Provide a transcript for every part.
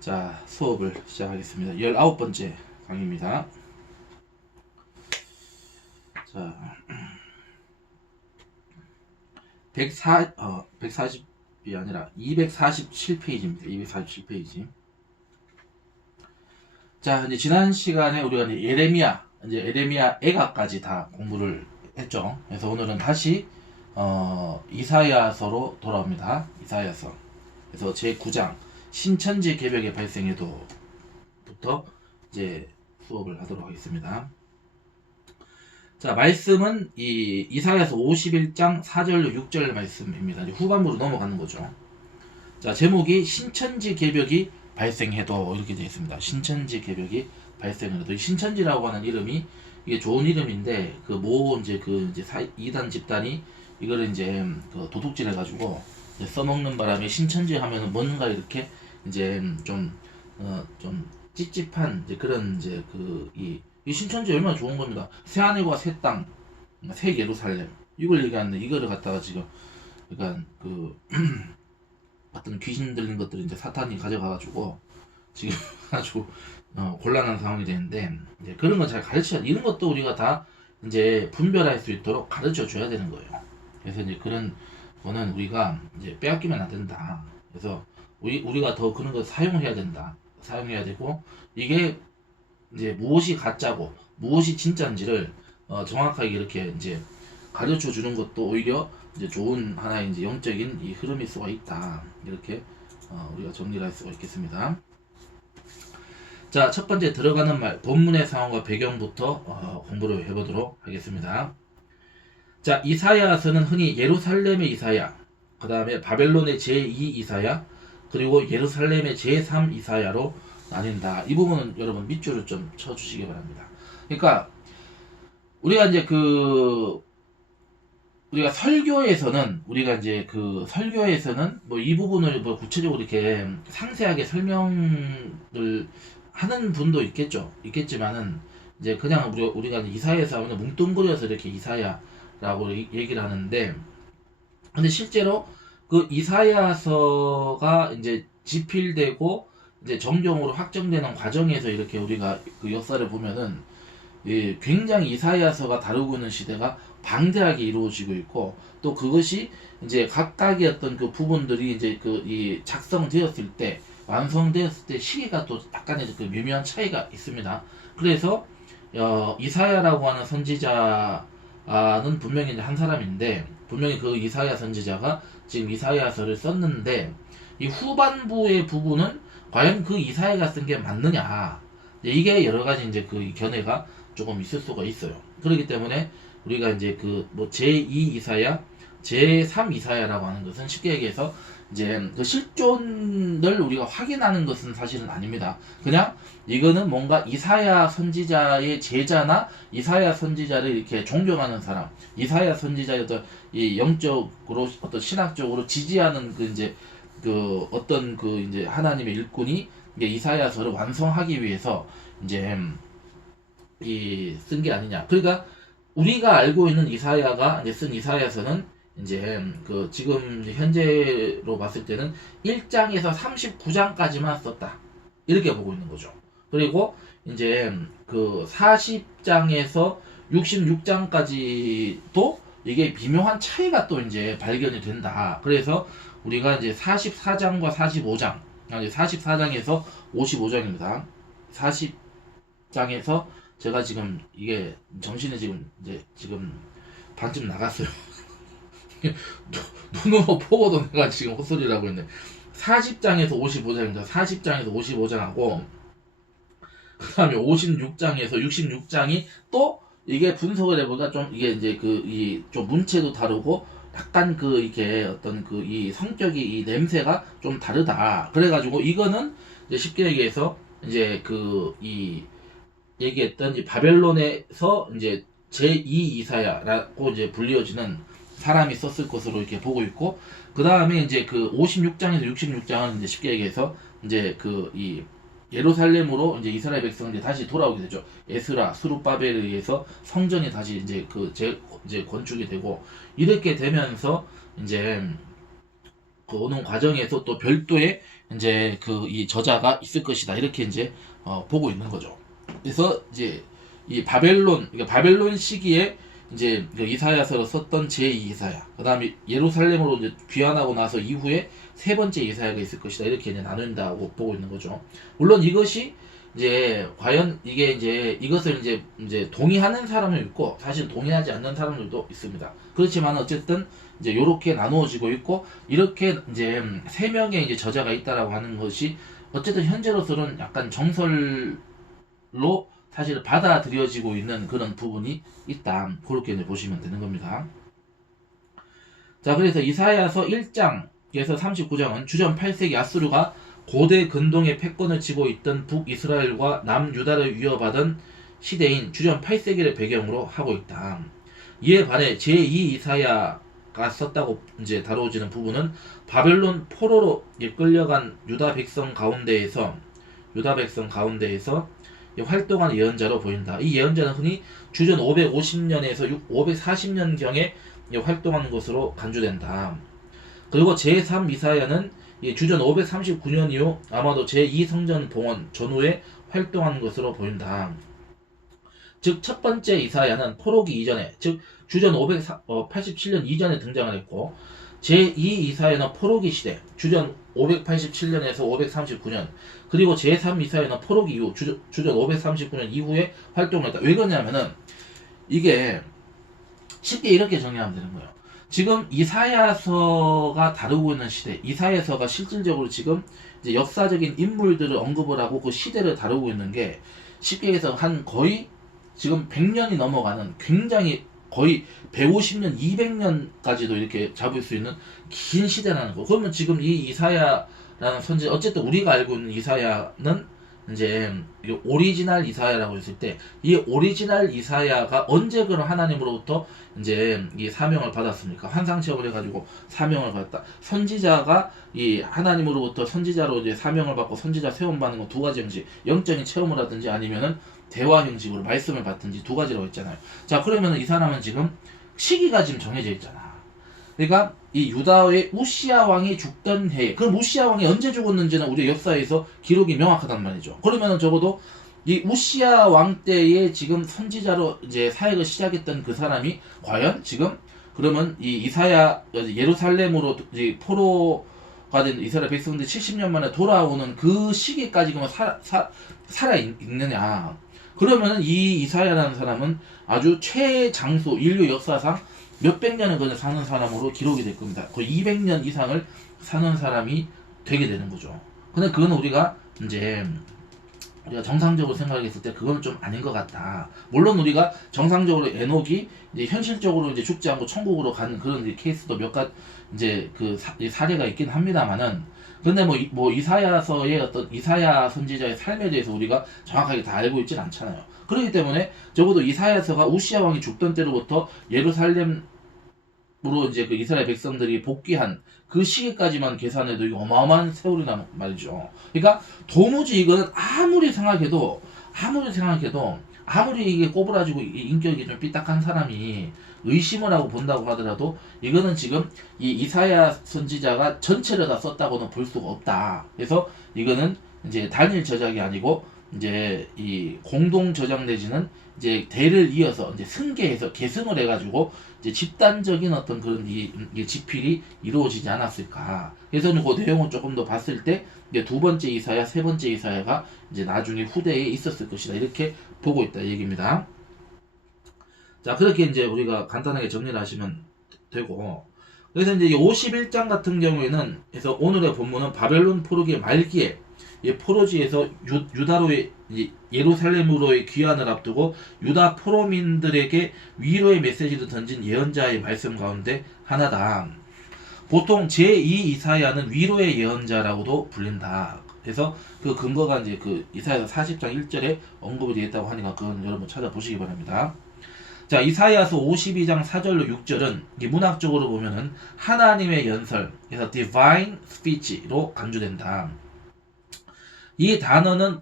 자, 수업을 시작하겠습니다. 19번째 강의입니다. 자, 140이 아니라 247페이지입니다. 247페이지. 자, 이제 지난 시간에 우리가 이제 에레미야 애가까지 다 공부를 했죠. 그래서 오늘은 다시 이사야서로 돌아옵니다. 이사야서. 그래서 제9장 신천지 개벽의 발생에도부터 이제 수업을 하도록 하겠습니다. 자, 말씀은 이 이사야서 51장 4절로 6절 말씀입니다. 이제 후반부로 넘어가는 거죠. 자, 제목이 신천지 개벽이 발생해도 이렇게 되어 있습니다. 신천지 개벽이 발생해도. 이 신천지라고 하는 이름이 이게 좋은 이름인데 이단 집단이 이거를 이제 도둑질 해가지고 써먹는 바람에 신천지 하면은 뭔가 이렇게 이제 좀 찝찝한 이제 그런 이제 이 신천지 얼마나 좋은 겁니다. 새 하늘과 새 땅, 새 예루살렘 이걸 얘기하는데 이거를 갖다가 지금 약간 어떤 귀신 들린 것들을 이제 사탄이 가져가가지고 지금 아주 곤란한 상황이 되는데 이제 그런 거 잘 이런 것도 우리가 다 이제 분별할 수 있도록 가르쳐 줘야 되는 거예요. 그래서 이제 그런 거는 우리가 이제 빼앗기면 안 된다. 그래서 우리가 더 그런 거 사용해야 된다. 사용해야 되고 이게 이제 무엇이 가짜고 무엇이 진짜인지를 정확하게 이렇게 이제 가르쳐 주는 것도 오히려 이제 좋은 하나의 이제 영적인 이 흐름일 수가 있다. 이렇게 우리가 정리를 할 수가 있겠습니다. 자, 첫 번째 들어가는 말 본문의 상황과 배경부터 공부를 해보도록 하겠습니다. 자, 이사야서는 흔히 예루살렘의 이사야, 그 다음에 바벨론의 제2 이사야, 그리고 예루살렘의 제3 이사야로 나뉜다. 이 부분은 여러분 밑줄을 좀 쳐주시기 바랍니다. 그러니까 우리가 이제 우리가 설교에서는 뭐 이 부분을 뭐 구체적으로 이렇게 상세하게 설명을 하는 분도 있겠지만은 이제 그냥 우리가 이사야에서 하면 뭉뚱그려서 이렇게 이사야라고 얘기를 하는데, 근데 실제로 그 이사야서가 이제 집필되고 이제 정경으로 확정되는 과정에서 이렇게 우리가 그 역사를 보면은 굉장히 이사야서가 다루고 있는 시대가 방대하게 이루어지고 있고, 또 그것이 이제 각각의 어떤 그 부분들이 이제 이 작성되었을 때, 완성되었을 때 시기가 또 약간의 그 미묘한 차이가 있습니다. 그래서 이사야라고 하는 선지자는 분명히 이제 한 사람인데, 분명히 그 이사야 선지자가 지금 이사야서를 썼는데, 이 후반부의 부분은 과연 그 이사야가 쓴 게 맞느냐, 이게 여러 가지 이제 그 견해가 조금 있을 수가 있어요. 그렇기 때문에 우리가 이제 제2 이사야, 제3 이사야라고 하는 것은 쉽게 얘기해서 이제 그 실존을 우리가 확인하는 것은 사실은 아닙니다. 그냥 이거는 뭔가 이사야 선지자의 제자나 이사야 선지자를 이렇게 존경하는 사람, 이사야 선지자의 어떤 이 영적으로 어떤 신학적으로 지지하는 이제 이제 하나님의 일꾼이 이제 이사야서를 완성하기 위해서 이제 쓴 게 아니냐. 그러니까 우리가 알고 있는 이사야가 이제 쓴 이사야서는 이제 지금 현재로 봤을 때는 1장에서 39장까지만 썼다. 이렇게 보고 있는 거죠. 그리고 이제 40장에서 66장까지도 이게 미묘한 차이가 또 이제 발견이 된다. 그래서 우리가 이제 44장과 45장, 아니 44장에서 55장입니다. 40장에서 제가 지금 이게 정신이 지금 반쯤 나갔어요. 눈으로 보고도 내가 지금 헛소리를 하고 있네. 40장에서 55장입니다. 40장에서 55장하고 그 다음에 56장에서 66장이 또 이게 분석을 해보니까 좀 이게 이제 좀 문체도 다르고 약간 이게 어떤 이 성격이 이 냄새가 좀 다르다. 그래가지고 이거는 이제 쉽게 얘기해서 이제 이 얘기했던 이 바벨론에서 이제 제2 이사야라고 이제 불리어지는 사람이 썼을 것으로 이렇게 보고 있고, 그 다음에 이제 56장에서 66장은 이제 쉽게 얘기해서 이제 이 예루살렘으로 이제 이스라엘 백성들이 다시 돌아오게 되죠. 에스라, 스룹바벨에 의해서 성전이 다시 이제 이제 건축이 되고, 이렇게 되면서 이제 오는 과정에서 또 별도의 이제 그 이 저자가 있을 것이다 이렇게 이제 보고 있는 거죠. 그래서 이제 이 바벨론 시기에 이제 그 이사야서를 썼던 제2 이사야, 그 다음에 예루살렘으로 이제 귀환하고 나서 이후에 세 번째 이사야가 있을 것이다 이렇게 이제 나눈다고 보고 있는 거죠. 물론 이것이 이제 과연 이게 이제 이것을 이제 동의하는 사람은 있고 사실 동의하지 않는 사람들도 있습니다. 그렇지만 어쨌든 이제 요렇게 나누어지고 있고 이렇게 이제 세 명의 이제 저자가 있다라고 하는 것이 어쨌든 현재로서는 약간 정설로 사실 받아들여지고 있는 그런 부분이 있다. 그렇게 이제 보시면 되는 겁니다. 자, 그래서 이사야서 1장에서 39장은 주전 8세기 아수르가 고대 근동의 패권을 쥐고 있던 북이스라엘과 남유다를 위협하던 시대인 주전 8세기를 배경으로 하고 있다. 이에 반해 제2 이사야가 썼다고 이제 다루어지는 부분은 바벨론 포로로 이끌려간 유다 백성 가운데에서 활동한 예언자로 보인다. 이 예언자는 흔히 주전 550년에서 540년경에 활동하는 것으로 간주된다. 그리고 제3 이사야는 주전 539년 이후 아마도 제2성전 봉헌 전후에 활동하는 것으로 보인다. 즉 첫 번째 이사야는 포로기 이전에, 즉 주전 587년 이전에 등장을 했고 제2 이사야는 포로기 시대, 주전 587년에서 539년, 그리고 제3 이사야는 포로기 이후, 주전 539년 이후에 활동을 했다. 왜 그러냐면은 이게 쉽게 이렇게 정리하면 되는 거예요. 지금 이사야서가 다루고 있는 시대, 이사야서가 실질적으로 지금 이제 역사적인 인물들을 언급을 하고 그 시대를 다루고 있는 게 쉽게 해서 한 거의 지금 100년이 넘어가는 굉장히 거의 150년, 200년까지도 이렇게 잡을 수 있는 긴 시대라는 거. 그러면 지금 이 이사야라는 선지, 어쨌든 우리가 알고 있는 이사야는 이제 오리지널 이사야라고 했을 때 이 오리지널 이사야가 언제 그런 하나님으로부터 이제 이 사명을 받았습니까? 환상 체험을 해가지고 사명을 받았다. 선지자가 이 하나님으로부터 선지자로 이제 사명을 받고 선지자 세움 받는 건 두 가지 형식, 영적인 체험을 하든지 아니면은 대화 형식으로 말씀을 받든지 두 가지라고 했잖아요. 자, 그러면은 이 사람은 지금 시기가 지금 정해져 있잖아. 그러니까 이 유다의 우시아 왕이 죽던 해에, 그럼 우시아 왕이 언제 죽었는지는 우리 역사에서 기록이 명확하단 말이죠. 그러면은 적어도 이 우시아 왕 때에 지금 선지자로 이제 사역을 시작했던 그 사람이 과연 지금 그러면 이 이사야 예루살렘으로 이제 포로가 된 이스라엘 백성들 70년 만에 돌아오는 그 시기까지 그러면 살아 있느냐? 그러면은 이 이사야라는 사람은 아주 최장수 인류 역사상 몇백 년을 그냥 사는 사람으로 기록이 될 겁니다. 거의 200년 이상을 사는 사람이 되게 되는 거죠. 근데 그건 우리가 정상적으로 생각했을 때 그건 좀 아닌 것 같다. 물론 우리가 정상적으로 에녹이 이제 현실적으로 이제 죽지 않고 천국으로 가는 그런 이제 케이스도 몇 가지 이제 그 사례가 있긴 합니다만은, 근데 뭐 이사야서의 어떤 이사야 선지자의 삶에 대해서 우리가 정확하게 다 알고 있진 않잖아요. 그렇기 때문에 적어도 이사야서가 우시아 왕이 죽던 때로부터 예루살렘으로 이제 그 이스라엘 백성들이 복귀한 그 시기까지만 계산해도 이거 어마어마한 세월이란 말이죠. 그러니까 도무지 이거는 아무리 생각해도 아무리 이게 꼬부라지고 인격이 좀 삐딱한 사람이 의심을 하고 본다고 하더라도 이거는 지금 이 이사야 선지자가 전체를 다 썼다고는 볼 수가 없다. 그래서 이거는 이제 단일 저작이 아니고 이제 이 공동 저작 내지는 이제 대를 이어서 이제 승계해서 계승을 해가지고 이제 집단적인 어떤 그런 이 집필이 이루어지지 않았을까. 그래서 그 내용을 조금 더 봤을 때 이제 두 번째 이사야, 세 번째 이사야가 이제 나중에 후대에 있었을 것이다. 이렇게 보고 있다 얘기입니다. 자, 그렇게 이제 우리가 간단하게 정리를 하시면 되고, 그래서 이제 51장 같은 경우에는, 그래서 오늘의 본문은 바벨론 포로기의 말기에 이 포로지에서 유다로의 예루살렘으로의 귀환을 앞두고 유다 포로민들에게 위로의 메시지를 던진 예언자의 말씀 가운데 하나다. 보통 제2 이사야는 위로의 예언자라고도 불린다. 그래서 그 근거가 이제 그 이사야 40장 1절에 언급이 되어 있다고 하니까 그건 여러분 찾아보시기 바랍니다. 자, 이사야서 52장 4절로 6절은 문학적으로 보면은 하나님의 연설, 그래서 divine speech로 간주된다. 이 단어는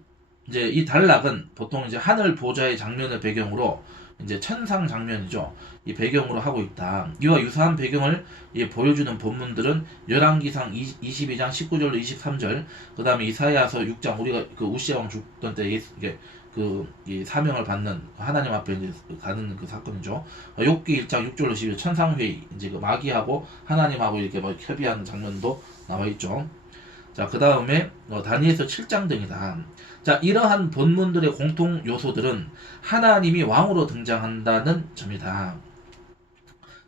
이제 이 단락은 보통 이제 하늘 보좌의 장면을 배경으로 이제 천상 장면이죠. 이 배경으로 하고 있다. 이와 유사한 배경을 보여주는 본문들은 열왕기상 22장 19절로 23절, 그 다음에 이사야서 6장, 우리가 그 우시아 왕 죽던 때 이게 이 사명을 받는 하나님 앞에 이제 가는 그 사건이죠. 욥기 1장 6절로 12절 천상회의, 이제 그 마귀하고 하나님하고 이렇게 뭐 협의하는 장면도 나와 있죠. 자, 그 다음에 다니엘서 7장 등이다. 자, 이러한 본문들의 공통 요소들은 하나님이 왕으로 등장한다는 점이다.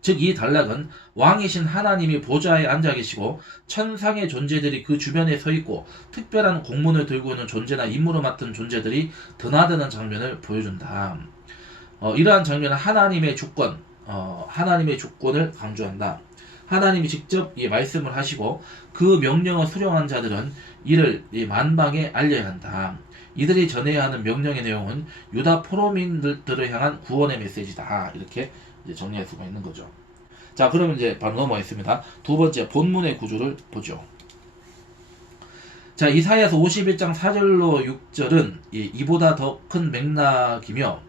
즉, 이 단락은 왕이신 하나님이 보좌에 앉아 계시고 천상의 존재들이 그 주변에 서 있고 특별한 공문을 들고 있는 존재나 임무를 맡은 존재들이 드나드는 장면을 보여준다. 이러한 장면은 하나님의 주권, 하나님의 주권을 강조한다. 하나님이 직접 이 말씀을 하시고 그 명령을 수령한 자들은 이를 이 만방에 알려야 한다. 이들이 전해야 하는 명령의 내용은 유다 포로민들을 향한 구원의 메시지다. 이렇게 이제 정리할 수가 있는 거죠. 자, 그러면 이제 바로 넘어가겠습니다. 두 번째 본문의 구조를 보죠. 자, 이사야서 51장 4절로 6절은 이보다 더 큰 맥락이며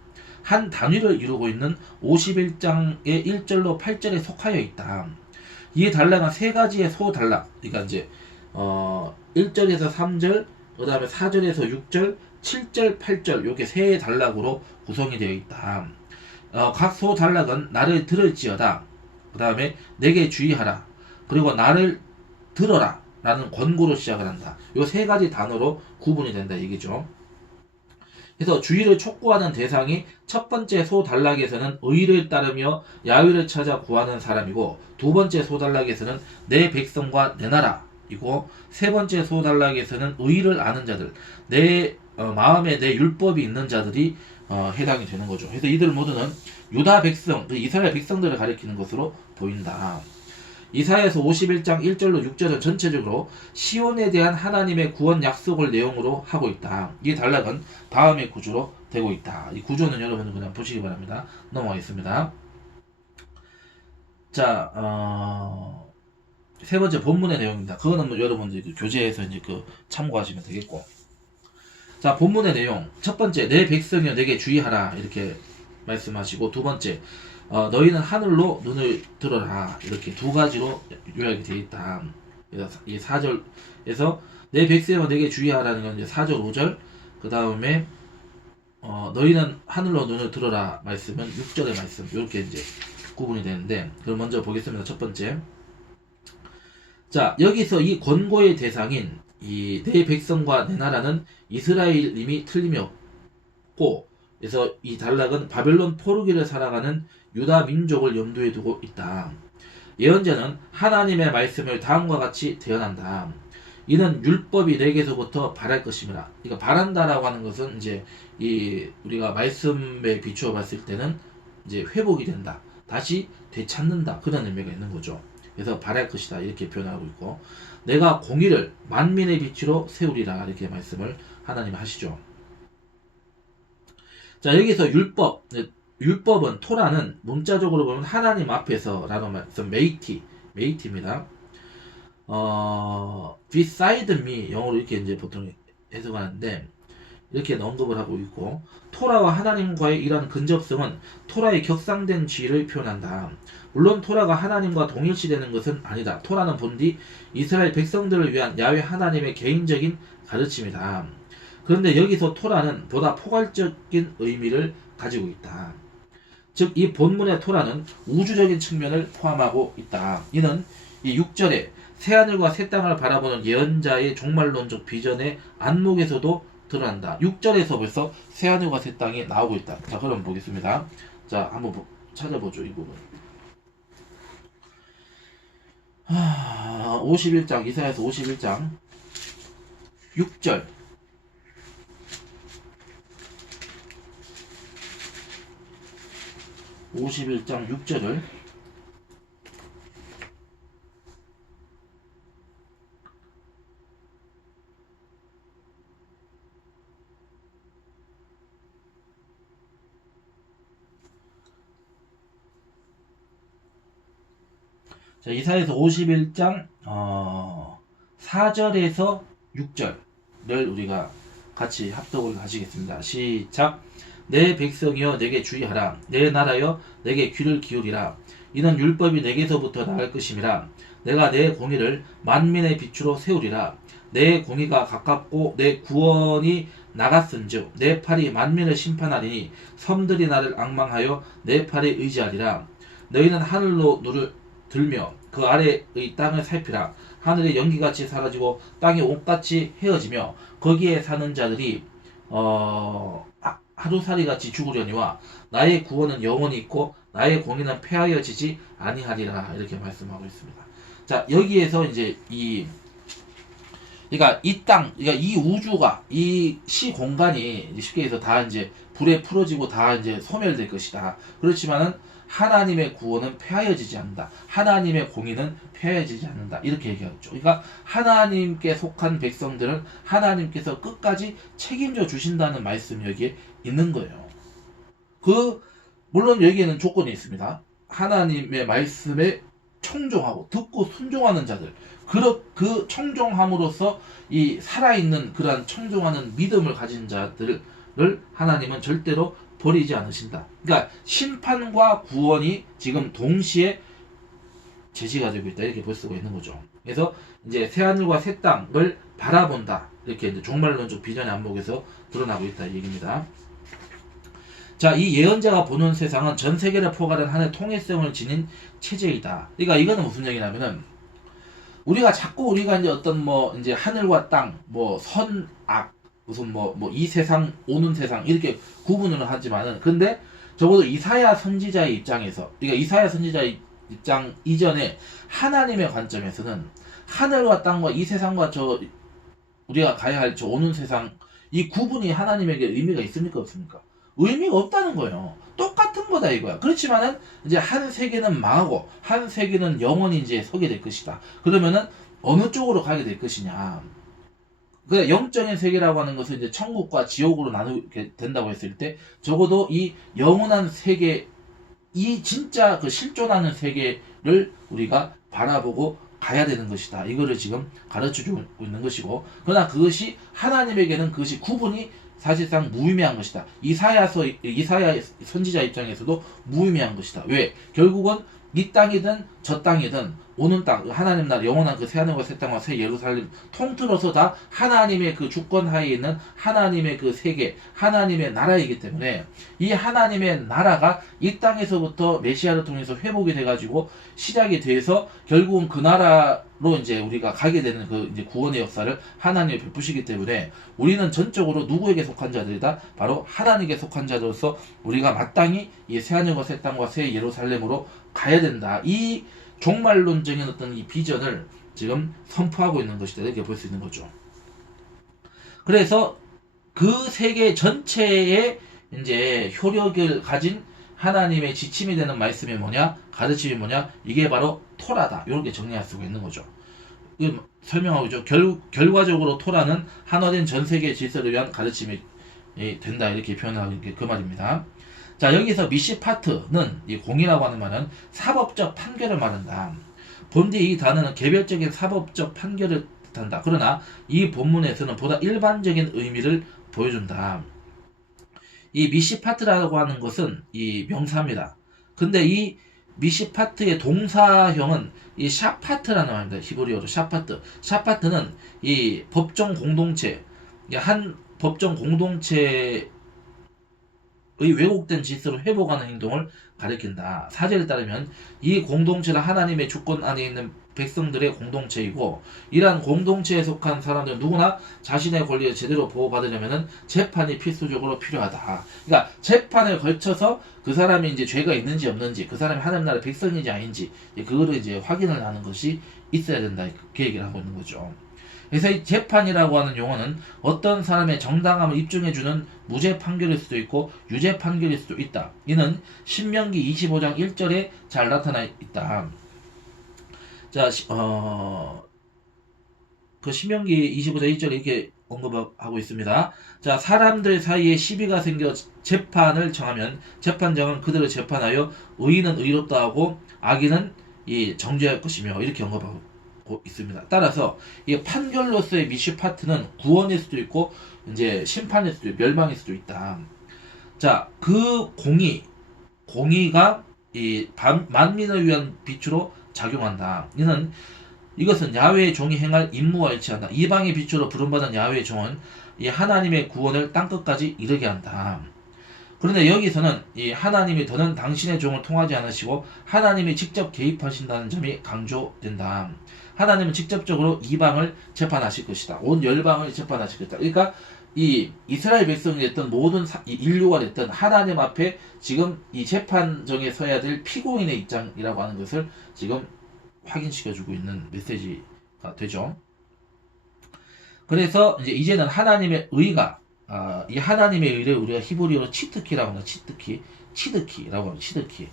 한 단위를 이루고 있는 51장의 1절로 8절에 속하여 있다. 이 단락은 세 가지의 소단락, 그러니까 이제 1절에서 3절, 그 다음에 4절에서 6절, 7절, 8절, 이렇게 세 단락으로 구성이 되어 있다. 각 소단락은 나를 들을지어다, 그 다음에 내게 주의하라, 그리고 나를 들어라 라는 권고로 시작을 한다. 이 세 가지 단어로 구분이 된다 얘기죠. 그래서 주의를 촉구하는 대상이 첫 번째 소단락에서는 의를 따르며 야훼를 찾아 구하는 사람이고, 두 번째 소단락에서는 내 백성과 내 나라이고, 세 번째 소단락에서는 의를 아는 자들, 내 마음에 내 율법이 있는 자들이 해당이 되는 거죠. 그래서 이들 모두는 유다 백성, 이스라엘 백성들을 가리키는 것으로 보인다. 이사야서 51장 1절로 6절은 전체적으로 시온에 대한 하나님의 구원 약속을 내용으로 하고 있다. 이 단락은 다음의 구조로 되고 있다. 이 구조는 여러분들 그냥 보시기 바랍니다. 넘어가겠습니다. 자, 세 번째 본문의 내용입니다. 그거는 뭐 여러분들 그 교재에서 이제 참고하시면 되겠고. 자, 본문의 내용. 첫 번째, 내 백성이여 내게 주의하라. 이렇게 말씀하시고, 두 번째, 너희는 하늘로 눈을 들어라. 이렇게 두 가지로 요약이 되어 있다. 그래서 이 4절에서 내 백성이여 내게 주의하라는 건 이제 4절, 5절, 그 다음에 너희는 하늘로 눈을 들어라 말씀은 6절의 말씀. 이렇게 이제 구분이 되는데, 그럼 먼저 보겠습니다. 첫 번째. 자, 여기서 이 권고의 대상인 이 내 백성과 내 나라는 이스라엘임이 틀림이 없고, 그래서 이 단락은 바벨론 포르기를 살아가는 유다 민족을 염두에 두고 있다. 예언자는 하나님의 말씀을 다음과 같이 대언한다. 이는 율법이 내게서부터 바랄 것임이라. 그러니까 바란다라고 하는 것은 이제 우리가 말씀에 비추어 봤을 때는 이제 회복이 된다, 다시 되찾는다, 그런 의미가 있는 거죠. 그래서 바랄 것이다 이렇게 표현하고 있고, 내가 공의를 만민의 빛으로 세우리라 이렇게 말씀을 하나님 하시죠. 자, 여기서 율법은 토라는 문자적으로 보면 하나님 앞에서라는 말씀, 메이티입니다. beside me 영어로 이렇게 이제 보통 해석하는데 이렇게 언급을 하고 있고, 토라와 하나님과의 이러한 근접성은 토라의 격상된 지위를 표현한다. 물론 토라가 하나님과 동일시되는 것은 아니다. 토라는 본디 이스라엘 백성들을 위한 야훼 하나님의 개인적인 가르침이다. 그런데 여기서 토라는 보다 포괄적인 의미를 가지고 있다. 즉, 이 본문의 토라는 우주적인 측면을 포함하고 있다. 이는 이 6절에 새하늘과 새 땅을 바라보는 예언자의 종말론적 비전의 안목에서도 드러난다. 6절에서 벌써 새하늘과 새 땅이 나오고 있다. 자, 그럼 보겠습니다. 자, 한번 찾아보죠, 이 부분. 51장, 이사야서 51장 6절. (51장 6절을) 자, 이사야서 51장 4절에서 6절을 우리가 같이 합독을 하시겠습니다. 시작. 내 백성이여 내게 주의하라. 내 나라여 내게 귀를 기울이라. 이는 율법이 내게서부터 나갈 것임이라. 내가 내 공의를 만민의 빛으로 세우리라. 내 공의가 가깝고 내 구원이 나갔은즉 내 팔이 만민을 심판하리니 섬들이 나를 앙망하여 내 팔에 의지하리라. 너희는 하늘로 눈을 들며 그 아래의 땅을 살피라. 하늘의 연기같이 사라지고 땅이 옷같이 헤어지며 거기에 사는 자들이 하루살이같이 죽으려니와 나의 구원은 영원히 있고 나의 공의는 폐하여지지 아니하리라. 이렇게 말씀하고 있습니다. 자, 여기에서 이제 그러니까 이 땅, 그러니까 이 우주가, 이 시공간이 쉽게 해서 다 이제 불에 풀어지고 다 이제 소멸될 것이다. 그렇지만은 하나님의 구원은 폐하여지지 않는다. 하나님의 공의는 폐하여지지 않는다. 이렇게 얘기하죠. 그러니까 하나님께 속한 백성들은 하나님께서 끝까지 책임져 주신다는 말씀이 여기에 있는 거예요. 물론 여기에는 조건이 있습니다. 하나님의 말씀에 청종하고 듣고 순종하는 자들, 그 청종함으로써 이 살아있는 그러한 청종하는 믿음을 가진 자들을 하나님은 절대로 버리지 않으신다. 그러니까 심판과 구원이 지금 동시에 제시가 되고 있다. 이렇게 볼 수가 있는 거죠. 그래서 이제 새하늘과 새 땅을 바라본다. 이렇게 이제 종말론적 비전의 안목에서 드러나고 있다. 이 얘기입니다. 자, 이 예언자가 보는 세상은 전 세계를 포괄한 하나의 통일성을 지닌 체제이다. 그러니까 이거는 무슨 얘기냐면은 우리가 이제 어떤 이제 하늘과 땅, 선, 악, 무슨 이 세상, 오는 세상 이렇게 구분을 하지만은 근데 적어도 이사야 선지자의 입장에서, 그러니까 이사야 선지자의 입장 이전에 하나님의 관점에서는 하늘과 땅과 이 세상과 우리가 가야 할 오는 세상, 이 구분이 하나님에게 의미가 있습니까 없습니까? 의미가 없다는 거예요. 똑같은 거다 이거야. 그렇지만은 이제 한 세계는 망하고 한 세계는 영원히 이제 서게 될 것이다. 그러면은 어느 쪽으로 가게 될 것이냐. 그 영적인 세계라고 하는 것은 이제 천국과 지옥으로 나누게 된다고 했을 때 적어도 이 영원한 세계, 이 진짜 그 실존하는 세계를 우리가 바라보고 가야 되는 것이다. 이거를 지금 가르쳐주고 있는 것이고, 그러나 그것이 하나님에게는 그것이 구분이 사실상 무의미한 것이다. 이사야 선지자 입장에서도 무의미한 것이다. 왜? 결국은 이 땅이든 저 땅이든 오는 땅, 하나님 나라 영원한 그 새하늘과 새 땅과 새 예루살렘 통틀어서 다 하나님의 그 주권 하에 있는 하나님의 그 세계, 하나님의 나라이기 때문에 이 하나님의 나라가 이 땅에서부터 메시아를 통해서 회복이 돼가지고 시작이 돼서 결국은 그 나라로 이제 우리가 가게 되는 그 이제 구원의 역사를 하나님이 베푸시기 때문에 우리는 전적으로 누구에게 속한 자들이다? 바로 하나님께 속한 자들로서 우리가 마땅히 이 새하늘과 새 땅과 새 예루살렘으로 가야 된다. 이 종말론적인 어떤 이 비전을 지금 선포하고 있는 것이다. 이렇게 볼 수 있는 거죠. 그래서 그 세계 전체의 이제 효력을 가진 하나님의 지침이 되는 말씀이 뭐냐? 가르침이 뭐냐? 이게 바로 토라다. 이렇게 정리할 수가 있는 거죠. 설명하고 있죠. 결과적으로 토라는 한화된 전 세계 질서를 위한 가르침이 된다. 이렇게 표현하는 게 그 말입니다. 자, 여기서 미시파트는 이 공이라고 하는 말은 사법적 판결을 말한다. 본디 이 단어는 개별적인 사법적 판결을 뜻한다. 그러나 이 본문에서는 보다 일반적인 의미를 보여준다. 이 미시파트라고 하는 것은 이 명사입니다. 근데 이 미시파트의 동사형은 이 샤파트라는 말입니다. 히브리어로 샤파트. 샤파트는 이 법정 공동체, 한 법정 공동체 왜곡된 질서로 회복하는 행동을 가리킨다. 사제를 따르면 이 공동체는 하나님의 주권 안에 있는 백성들의 공동체이고, 이러한 공동체에 속한 사람들은 누구나 자신의 권리를 제대로 보호받으려면 재판이 필수적으로 필요하다. 그러니까 재판을 걸쳐서 그 사람이 이제 죄가 있는지 없는지, 그 사람이 하나님 나라의 백성인지 아닌지 그거를 이제 확인을 하는 것이 있어야 된다. 그 얘기를 하고 있는 거죠. 그래서 이 재판이라고 하는 용어는 어떤 사람의 정당함을 입증해주는 무죄 판결일 수도 있고 유죄 판결일 수도 있다. 이는 신명기 25장 1절에 잘 나타나 있다. 자, 그 신명기 25장 1절에 이렇게 언급하고 있습니다. 자, 사람들 사이에 시비가 생겨 재판을 정하면 재판장은 그들을 재판하여 의인은 의롭다 하고 악인은 정죄할 것이며, 이렇게 언급하고 있습니다. 따라서 이 판결로서의 미시파트는 구원일 수도 있고 이제 심판일 수도 있고 멸망일 수도 있다. 자, 그 공의가 이 만민을 위한 빛으로 작용한다. 이것은 야훼의 종이 행할 임무와 일치한다. 이방의 빛으로 부름받은 야훼의 종은 이 하나님의 구원을 땅끝까지 이르게 한다. 그런데 여기서는 이 하나님이 더는 당신의 종을 통하지 않으시고 하나님이 직접 개입하신다는 점이 강조된다. 하나님은 직접적으로 이방을 재판하실 것이다. 온 열방을 재판하실 것이다. 그러니까 이 이스라엘 백성이 됐던 모든 인류가 됐던 하나님 앞에 지금 이 재판정에 서야 될 피고인의 입장이라고 하는 것을 지금 확인시켜주고 있는 메시지가 되죠. 그래서 이제는 하나님의 의가 이 하나님의 의를 우리가 히브리어로 치트키라고 하는 치드키라고 하는 치드키.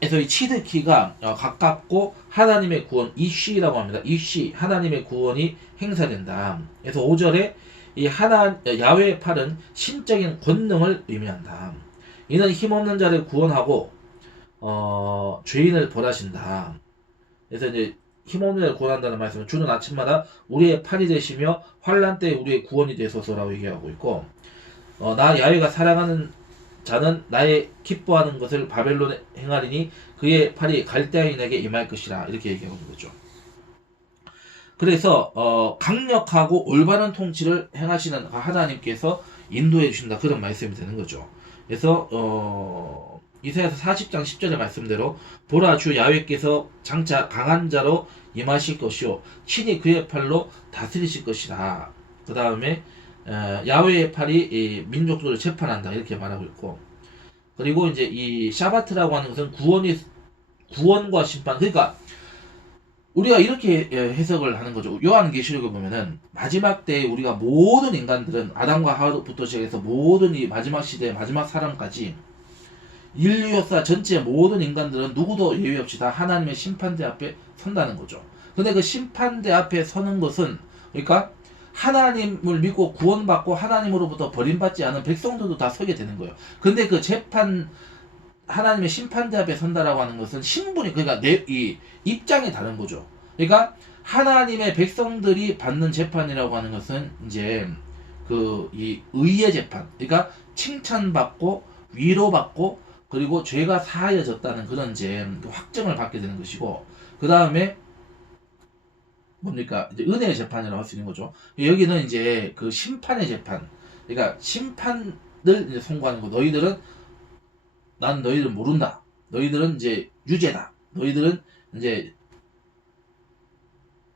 그래서 이 치드키가 가깝고 하나님의 구원 이쉬라고 합니다. 이쉬 하나님의 구원이 행사된다. 그래서 5절에 이 야훼의 팔은 신적인 권능을 의미한다. 이는 힘없는 자를 구원하고 죄인을 벌하신다. 그래서 이제 힘없는 자를 구원한다는 말씀은 주는 아침마다 우리의 팔이 되시며 환난 때에 우리의 구원이 되소서라고 얘기하고 있고 나 야훼가 사랑하는 자는 나의 기뻐하는 것을 바벨론에 행하리니 그의 팔이 갈대아인에게 임할 것이라 이렇게 얘기하고 있는 거죠. 그래서 강력하고 올바른 통치를 행하시는 하나님께서 인도해 주신다 그런 말씀이 되는 거죠. 그래서 이사야서 40장 10절의 말씀대로 보라 주 야훼께서 장차 강한 자로 임하실 것이요 친히 그의 팔로 다스리실 것이다. 그 다음에 야훼의 팔이 민족들을 재판한다 이렇게 말하고 있고 그리고 이제 이 샤바트라고 하는 것은 구원과 심판 그러니까 우리가 이렇게 해석을 하는 거죠. 요한계시록에 보면은 마지막 때에 우리가 모든 인간들은 아담과 하와부터 시작해서 모든 이 마지막 시대 마지막 사람까지 인류 역사 전체 모든 인간들은 누구도 예외 없이 다 하나님의 심판대 앞에 선다는 거죠. 근데 그 심판대 앞에 서는 것은 그러니까 하나님을 믿고 구원받고 하나님으로부터 버림받지 않은 백성들도 다 서게 되는 거예요. 근데 그 하나님의 심판대 앞에 선다라고 하는 것은 신분이 그러니까 이 입장이 다른 거죠. 그러니까 하나님의 백성들이 받는 재판이라고 하는 것은 이제 이 의의 재판. 그러니까 칭찬받고 위로받고 그리고 죄가 사하여졌다는 그런 이제 확정을 받게 되는 것이고 그 다음에 뭡니까? 이제 은혜의 재판이라고 할 수 있는 거죠. 여기는 이제 그 심판의 재판. 그러니까 심판을 이제 선고하는 거. 난 너희들 모른다. 너희들은 이제 유죄다. 너희들은 이제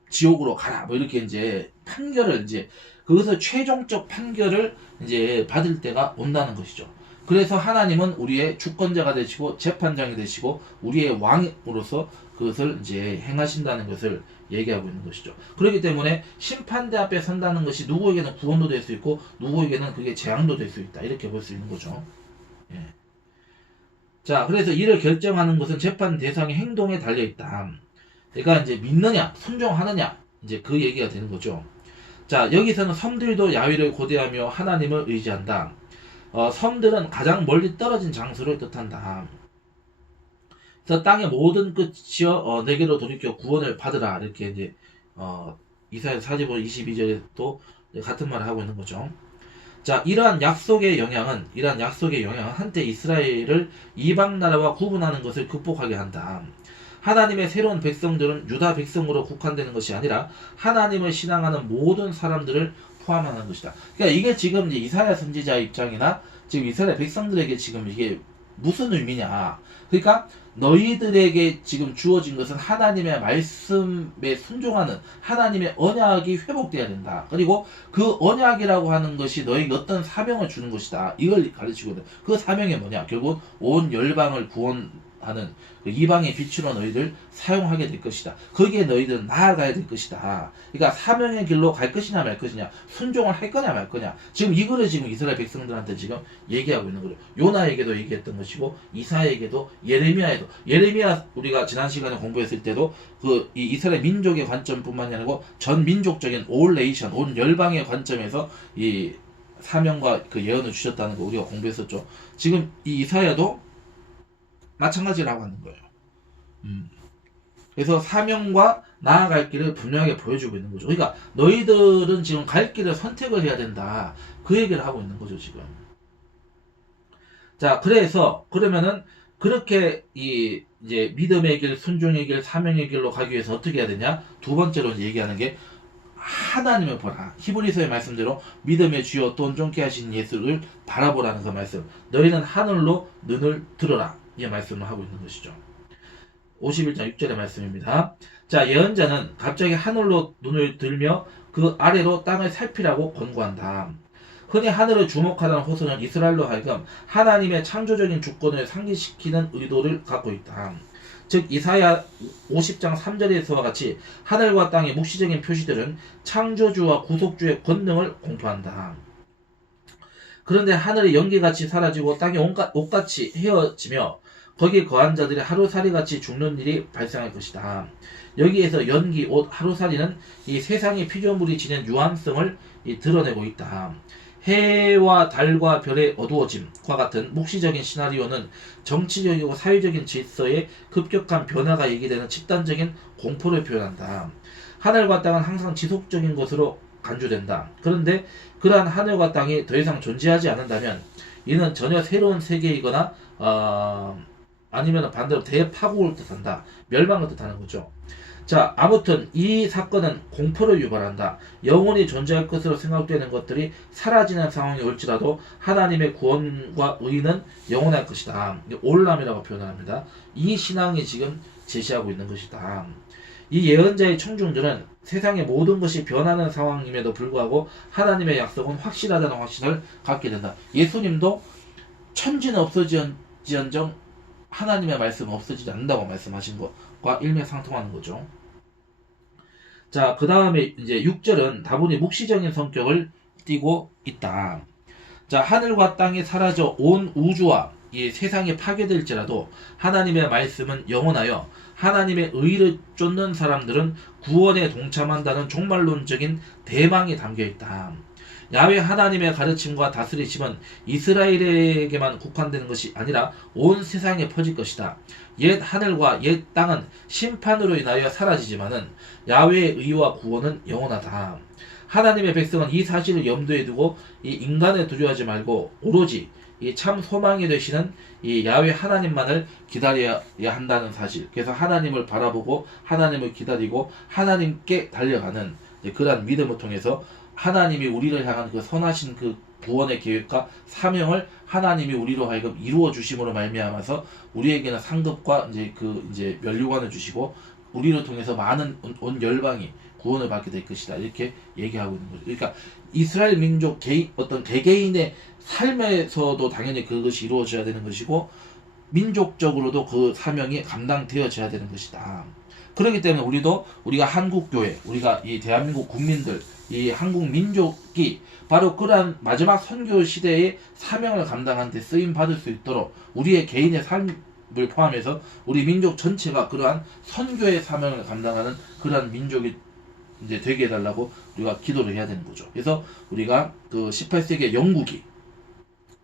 지옥으로 가라. 뭐 이렇게 이제 판결을 이제 거기서 최종적 판결을 이제 받을 때가 온다는 것이죠. 그래서 하나님은 우리의 주권자가 되시고 재판장이 되시고 우리의 왕으로서 그것을 이제 행하신다는 것을 얘기하고 있는 것이죠. 그렇기 때문에 심판대 앞에 선다는 것이 누구에게는 구원도 될 수 있고 누구에게는 그게 재앙도 될 수 있다. 이렇게 볼 수 있는 거죠. 예. 자, 그래서 이를 결정하는 것은 재판 대상의 행동에 달려 있다. 그러니까 이제 믿느냐, 순종하느냐, 이제 그 얘기가 되는 거죠. 자, 여기서는 섬들도 야훼를 고대하며 하나님을 의지한다. 섬들은 가장 멀리 떨어진 장소를 뜻한다. 그래서 땅의 모든 끝이여 내게로 돌이켜 구원을 받으라 이렇게 이제 이사야 45 22절에 또 같은 말을 하고 있는 거죠. 자, 이러한 약속의 영향은 한때 이스라엘을 이방 나라와 구분하는 것을 극복하게 한다. 하나님의 새로운 백성들은 유다 백성으로 국한되는 것이 아니라 하나님을 신앙하는 모든 사람들을 포함하는 것이다. 그러니까 이게 지금 이제 이사야 선지자 입장이나 지금 이스라엘 백성들에게 지금 이게 무슨 의미냐. 그러니까 너희들에게 지금 주어진 것은 하나님의 말씀에 순종하는 하나님의 언약이 회복돼야 된다. 그리고 그 언약이라고 하는 것이 너희에게 어떤 사명을 주는 것이다. 이걸 가르치거든. 그 사명이 뭐냐? 결국 온 열방을 구원하는 그 이방의 빛으로 너희들 사용하게 될 것이다. 거기에 너희들은 나아가야 될 것이다. 그러니까 사명의 길로 갈 것이냐 말 것이냐, 순종을 할 거냐 말 거냐. 지금 이거를 지금 이스라엘 백성들한테 지금 얘기하고 있는 거죠. 요나에게도 얘기했던 것이고 이사야에게도 예레미야 우리가 지난 시간에 공부했을 때도 그 이 이스라엘 민족의 관점뿐만이 아니고 전 민족적인 올 네이션, 온 열방의 관점에서 이 사명과 그 예언을 주셨다는 거 우리가 공부했었죠. 지금 이 이사야도 마찬가지라고 하는 거예요. 그래서 사명과 나아갈 길을 분명하게 보여주고 있는 거죠. 그러니까 너희들은 지금 갈 길을 선택을 해야 된다. 그 얘기를 하고 있는 거죠, 지금. 자, 그래서 그러면은 그렇게 이제 믿음의 길, 순종의 길, 사명의 길로 가기 위해서 어떻게 해야 되냐? 두 번째로 얘기하는 게 하나님을 보라. 히브리서의 말씀대로 믿음의 주여 또 온전케 하신 예수를 바라보라는 그 말씀. 너희는 하늘로 눈을 들어라. 이 말씀을 하고 있는 것이죠. 51장 6절의 말씀입니다. 자, 예언자는 갑자기 하늘로 눈을 들며 그 아래로 땅을 살피라고 권고한다. 흔히 하늘을 주목하는 호소는 이스라엘로 하여금 하나님의 창조적인 주권을 상기시키는 의도를 갖고 있다. 즉 이사야 50장 3절에서와 같이 하늘과 땅의 묵시적인 표시들은 창조주와 구속주의 권능을 공포한다. 그런데 하늘이 연기같이 사라지고 땅이 옷같이 헤어지며 거기에 거한 자들이 하루살이같이 죽는 일이 발생할 것이다. 여기에서 연기, 옷, 하루살이는 이 세상의 피조물이 지닌 유한성을 드러내고 있다. 해와 달과 별의 어두워짐과 같은 묵시적인 시나리오는 정치적이고 사회적인 질서의 급격한 변화가 얘기되는 집단적인 공포를 표현한다. 하늘과 땅은 항상 지속적인 것으로 간주된다. 그런데 그러한 하늘과 땅이 더 이상 존재하지 않는다면 이는 전혀 새로운 세계이거나 아니면 반대로 대파국을 뜻한다. 멸망을 뜻하는 거죠. 자, 아무튼 이 사건은 공포를 유발한다. 영원히 존재할 것으로 생각되는 것들이 사라지는 상황이 올지라도 하나님의 구원과 의는 영원할 것이다. 올람이라고 표현합니다. 이 신앙이 지금 제시하고 있는 것이다. 이 예언자의 청중들은 세상의 모든 것이 변하는 상황임에도 불구하고 하나님의 약속은 확실하다는 확신을 갖게 된다. 예수님도 천지는 없어지언정 하나님의 말씀은 없어지지 않는다고 말씀하신 것과 일맥상통하는 거죠. 자, 그 다음에 이제 6절은 다분히 묵시적인 성격을 띠고 있다. 자, 하늘과 땅이 사라져 온 우주와 이 세상이 파괴될지라도 하나님의 말씀은 영원하여 하나님의 의를 쫓는 사람들은 구원에 동참한다는 종말론적인 대망이 담겨 있다. 야훼 하나님의 가르침과 다스리심은 이스라엘에게만 국한되는 것이 아니라 온 세상에 퍼질 것이다. 옛 하늘과 옛 땅은 심판으로 인하여 사라지지만은 야훼의 의와 구원은 영원하다. 하나님의 백성은 이 사실을 염두에 두고 이 인간을 두려워하지 말고 오로지 이 참 소망이 되시는 이 야훼 하나님만을 기다려야 한다는 사실. 그래서 하나님을 바라보고 하나님을 기다리고 하나님께 달려가는 그러한 믿음을 통해서 하나님이 우리를 향한 그 선하신 그 구원의 계획과 사명을 하나님이 우리로 하여금 이루어 주심으로 말미암아서 우리에게는 상급과 이제 면류관을 주시고 우리를 통해서 많은 온 열방이 구원을 받게 될 것이다. 이렇게 얘기하고 있는 거죠. 그러니까 이스라엘 민족 어떤 개개인의 삶에서도 당연히 그것이 이루어져야 되는 것이고 민족적으로도 그 사명이 감당되어져야 되는 것이다. 그렇기 때문에 우리가 한국교회, 우리가 이 대한민국 국민들, 이 한국 민족이 바로 그러한 마지막 선교 시대의 사명을 감당하는 데 쓰임 받을 수 있도록 우리의 개인의 삶을 포함해서 우리 민족 전체가 그러한 선교의 사명을 감당하는 그러한 민족이 이제 되게 해달라고 우리가 기도를 해야 되는 거죠. 그래서 우리가 그 18세기 영국이,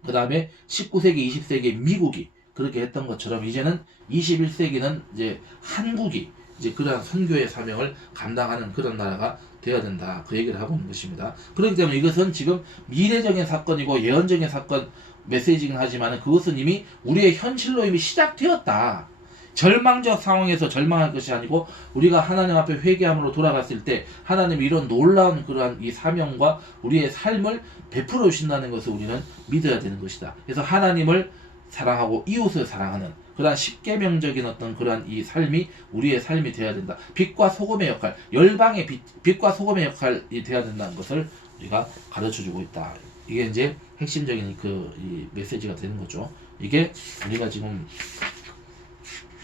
그 다음에 19세기, 20세기 미국이 그렇게 했던 것처럼 이제는 21세기는 이제 한국이 이제 그러한 선교의 사명을 감당하는 그런 나라가 되어야 된다. 그 얘기를 하고 있는 것입니다. 그렇기 때문에 이것은 지금 미래적인 사건이고 예언적인 사건 메시지긴 하지만 그것은 이미 우리의 현실로 이미 시작되었다. 절망적 상황에서 절망할 것이 아니고 우리가 하나님 앞에 회개함으로 돌아갔을 때 하나님이 이런 놀라운 그러한 이 사명과 우리의 삶을 베풀어 주신다는 것을 우리는 믿어야 되는 것이다. 그래서 하나님을 사랑하고 이웃을 사랑하는 그러한 십계명적인 어떤 그러한 이 삶이 우리의 삶이 되어야 된다. 빛과 소금의 역할, 열방의 빛과 소금의 역할이 되어야 된다는 것을 우리가 가르쳐주고 있다. 이게 이제 핵심적인 이 메시지가 되는 거죠. 이게 우리가 지금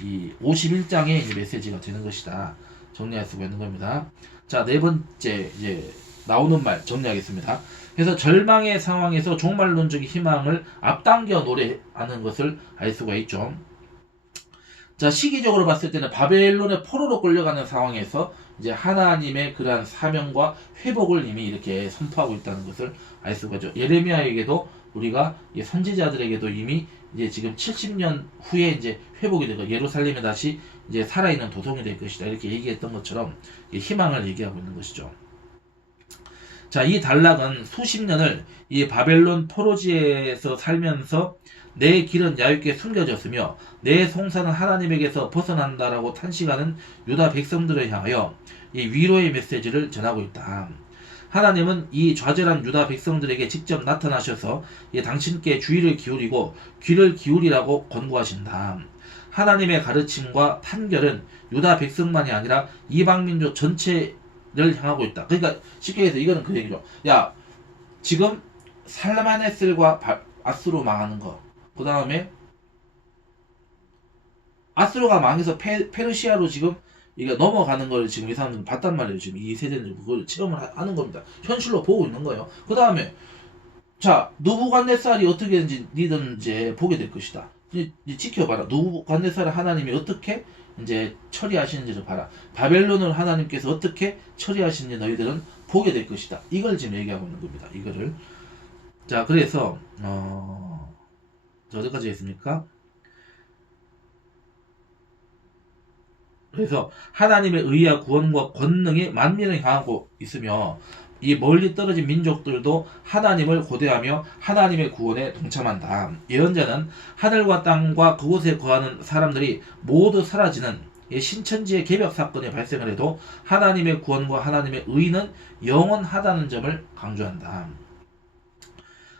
이 51장의 메시지가 되는 것이다. 정리할 수가 있는 겁니다. 자, 네 번째 이제 나오는 말 정리하겠습니다. 그래서 절망의 상황에서 종말론적인 희망을 앞당겨 노래하는 것을 알 수가 있죠. 자, 시기적으로 봤을 때는 바벨론의 포로로 끌려가는 상황에서 이제 하나님의 그러한 사명과 회복을 이미 이렇게 선포하고 있다는 것을 알 수가 있죠. 예레미야에게도 우리가 선지자들에게도 이미 이제 지금 70년 후에 이제 회복이 되고 예루살렘에 다시 이제 살아있는 도성이 될 것이다. 이렇게 얘기했던 것처럼 희망을 얘기하고 있는 것이죠. 자, 이 단락은 수십 년을 이 바벨론 포로지에서 살면서 내 길은 야곱께 숨겨졌으며 내 송사는 하나님에게서 벗어난다라고 탄식하는 유다 백성들을 향하여 이 위로의 메시지를 전하고 있다. 하나님은 이 좌절한 유다 백성들에게 직접 나타나셔서 당신께 주의를 기울이고 귀를 기울이라고 권고하신다. 하나님의 가르침과 판결은 유다 백성만이 아니라 이방민족 전체를 향하고 있다. 그러니까 쉽게 해서 이거는 그 얘기죠. 야, 지금 살라마네셀과 아수르 망하는 거, 그 다음에 아수르가 망해서 페르시아로 지금 이게 넘어가는 걸 지금 이 사람들은 봤단 말이에요. 지금 이 세대는 그걸 체험을 하는 겁니다. 현실로 보고 있는 거예요. 그 다음에 자, 느부갓네살이 어떻게 되는지 니는 이제 보게 될 것이다. 이제 지켜봐라. 느부갓네살을 하나님이 어떻게 이제 처리하시는지를 봐라. 바벨론을 하나님께서 어떻게 처리하시는지 너희들은 보게 될 것이다. 이걸 지금 얘기하고 있는 겁니다. 이거를. 자, 그래서 어디까지 했습니까? 그래서 하나님의 의와 구원과 권능이 만민을 향하고 있으며 이 멀리 떨어진 민족들도 하나님을 고대하며 하나님의 구원에 동참한다. 예언자는 하늘과 땅과 그곳에 거하는 사람들이 모두 사라지는 신천지의 개벽 사건이 발생을 해도 하나님의 구원과 하나님의 의는 영원하다는 점을 강조한다.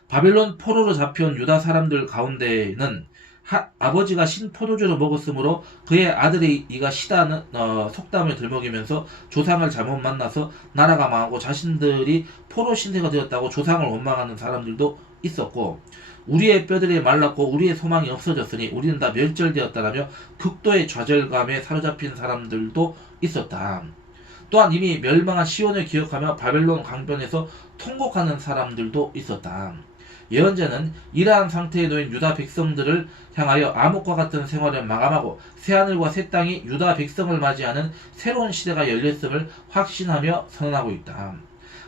바벨론 포로로 잡혀온 유다 사람들 가운데는 아버지가 신포도주를 먹었으므로 그의 아들이 이가 시다는 속담을 들먹이면서 조상을 잘못 만나서 나라가 망하고 자신들이 포로 신세가 되었다고 조상을 원망하는 사람들도 있었고, 우리의 뼈들이 말랐고 우리의 소망이 없어졌으니 우리는 다 멸절되었다라며 극도의 좌절감에 사로잡힌 사람들도 있었다. 또한 이미 멸망한 시온을 기억하며 바벨론 강변에서 통곡하는 사람들도 있었다. 예언자는 이러한 상태에 놓인 유다 백성들을 향하여 암흑과 같은 생활을 마감하고 새하늘과 새 땅이 유다 백성을 맞이하는 새로운 시대가 열렸음을 확신하며 선언하고 있다.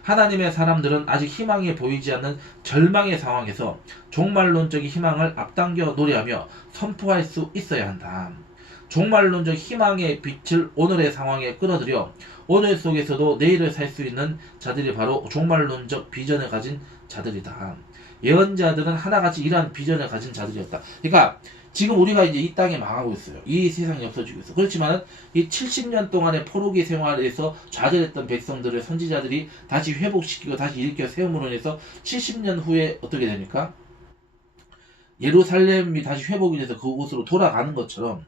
하나님의 사람들은 아직 희망이 보이지 않는 절망의 상황에서 종말론적인 희망을 앞당겨 노래하며 선포할 수 있어야 한다. 종말론적 희망의 빛을 오늘의 상황에 끌어들여 오늘 속에서도 내일을 살 수 있는 자들이 바로 종말론적 비전을 가진 자들이다. 예언자들은 하나같이 이러한 비전을 가진 자들이었다. 그러니까 지금 우리가 이제 이 땅에 망하고 있어요. 이 세상이 없어지고 있어. 그렇지만은 이 70년 동안의 포로기 생활에서 좌절했던 백성들을 선지자들이 다시 회복시키고 다시 일으켜 세움으로 인해서 70년 후에 어떻게 됩니까? 예루살렘이 다시 회복이 돼서 그곳으로 돌아가는 것처럼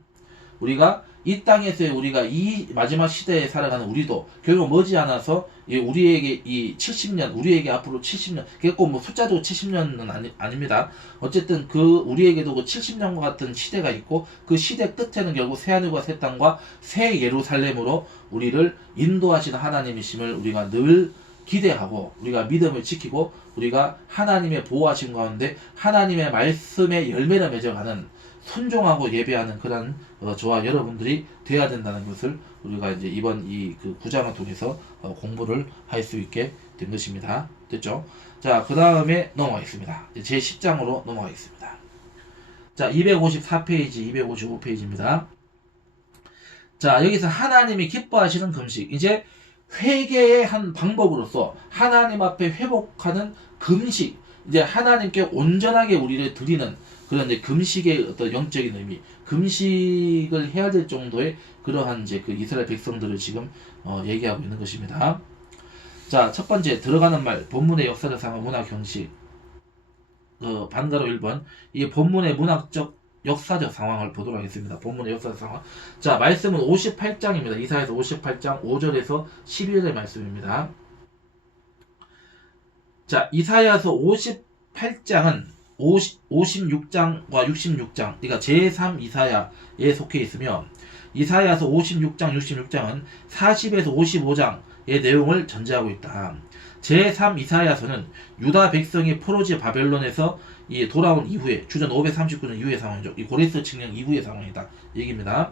우리가 이 땅에서의 우리가 이 마지막 시대에 살아가는 우리도 결국 머지않아서 우리에게 이 70년, 우리에게 앞으로 70년, 그꼭 뭐 숫자도 70년은 아닙니다. 어쨌든 그 우리에게도 그 70년과 같은 시대가 있고 그 시대 끝에는 결국 새하늘과 새 땅과 새 예루살렘으로 우리를 인도하시는 하나님이심을 우리가 늘 기대하고 우리가 믿음을 지키고 우리가 하나님의 보호하심 가운데 하나님의 말씀의 열매를 맺어가는 순종하고 예배하는 그런 저와 여러분들이 돼야 된다는 것을 우리가 이제 이번 이 그 9장을 통해서 공부를 할 수 있게 된 것입니다. 됐죠? 자, 그 다음에 넘어가겠습니다. 제 10장으로 넘어가겠습니다. 자, 254페이지, 255페이지입니다. 자, 여기서 하나님이 기뻐하시는 금식. 이제 회개의 한 방법으로서 하나님 앞에 회복하는 금식. 이제 하나님께 온전하게 우리를 드리는 그런 이제 금식의 어떤 영적인 의미, 금식을 해야 될 정도의 그러한 이제 그 이스라엘 백성들을 지금 얘기하고 있는 것입니다. 자, 첫 번째 들어가는 말, 본문의 역사적 상황, 문학 형식. 반가로 1번. 이 본문의 문학적 역사적 상황을 보도록 하겠습니다. 본문의 역사적 상황. 자, 말씀은 58장입니다. 이사야서 58장 5절에서 12절의 말씀입니다. 자, 이사야서 58장은 56장과 66장, 그러니까 제3 이사야에 속해 있으며 이사야서 56장, 66장은 40에서 55장의 내용을 전제하고 있다. 제3 이사야서는 유다 백성이 포로지 바벨론에서 돌아온 이후에 주전 539년 이후의 상황이죠. 이 고레스 칙령 이후의 상황이다 얘기입니다.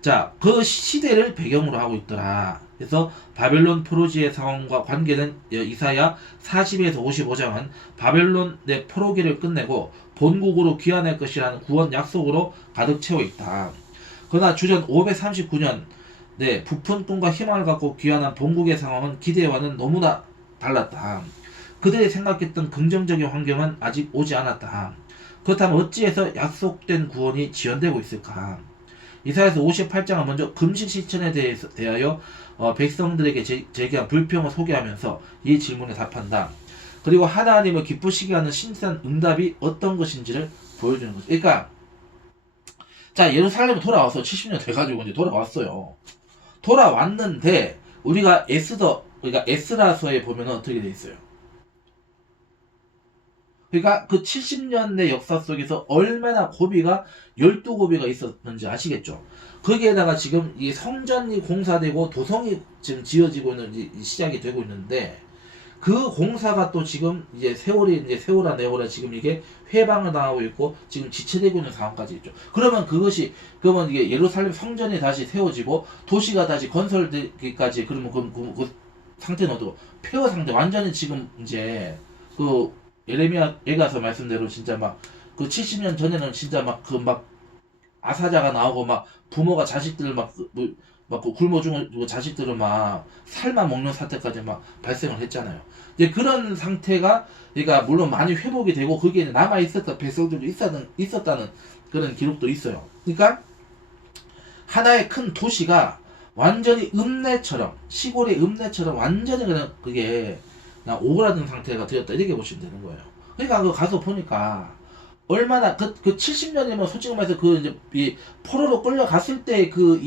자, 그 시대를 배경으로 하고 있더라. 그래서 바벨론 포로지의 상황과 관계된 이사야 40에서 55장은 바벨론의 포로기를 끝내고 본국으로 귀환할 것이라는 구원 약속으로 가득 채워 있다. 그러나 주전 539년 부푼 꿈과 희망을 갖고 귀환한 본국의 상황은 기대와는 너무나 달랐다. 그들이 생각했던 긍정적인 환경은 아직 오지 않았다. 그렇다면 어찌해서 약속된 구원이 지연되고 있을까? 이사야서 58장은 먼저 금식 실천에 대하여 백성들에게 제기한 불평을 소개하면서 이 질문에 답한다. 그리고 하나님을 기쁘시게 하는 신선 응답이 어떤 것인지를 보여주는 거죠. 그러니까 자, 예루살렘에 돌아와서 70년 돼가지고 이제 돌아왔어요. 돌아왔는데 우리가 그러니까 에스라서에 보면은 어떻게 돼 있어요? 그러니까 그 70년의 역사 속에서 얼마나 고비가 12고비가 있었는지 아시겠죠? 거기에다가 지금 이 성전이 공사되고 도성이 지금 지어지고 있는 시작이 되고 있는데 그 공사가 또 지금 이제 이제 세월아 네월아 지금 이게 회방을 당하고 있고 지금 지체되고 있는 상황까지 있죠. 그러면 이게 예루살렘 성전이 다시 세워지고 도시가 다시 건설되기까지 그러면 그 상태는 어떻고 폐허 상태 완전히 지금 이제 그 예레미야에 가서 말씀대로 진짜 막 그 70년 전에는 진짜 막 아사자가 나오고 막 부모가 자식들을 그 굶어 죽은 자식들을 막 살만 먹는 사태까지 막 발생을 했잖아요. 이제 그런 상태가 그러니까 물론 많이 회복이 되고 거기에 남아 있었던 백성들도 있었다는 그런 기록도 있어요. 그러니까 하나의 큰 도시가 완전히 시골의 읍내처럼 완전히 그냥 그게 그냥 오그라든 상태가 되었다 이렇게 보시면 되는 거예요. 그러니까 그 가서 보니까 얼마나 그 70년이면 솔직히 말해서 그 이제 이 포로로 끌려갔을 때 그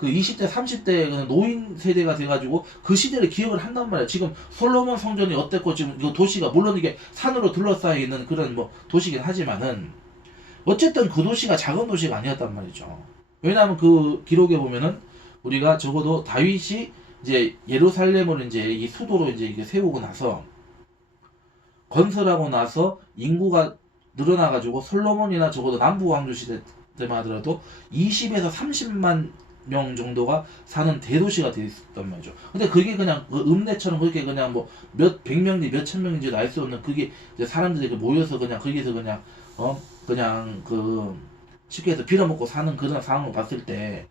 20대 30대 노인 세대가 돼가지고 그 시대를 기억을 한단 말이야. 지금 솔로몬 성전이 어땠고 지금 이 도시가 물론 이게 산으로 둘러싸여 있는 그런 뭐 도시긴 하지만은 어쨌든 그 도시가 작은 도시가 아니었단 말이죠. 왜냐하면 그 기록에 보면은 우리가 적어도 다윗이 이제 예루살렘을 이제 이 수도로 이제 이게 세우고 나서 건설하고 나서 인구가 늘어나가지고 솔로몬이나 적어도 남부 왕조 시대 때만 하더라도 20에서 30만 명 정도가 사는 대도시가 되어 있었단 말이죠. 근데 그게 그냥 그 읍내처럼 그렇게 그냥 뭐 백 명인지 몇천 명인지도 알 수 없는 그게 이제 사람들이 모여서 그냥 거기서 그냥 쉽게 해서 빌어먹고 사는 그런 상황을 봤을 때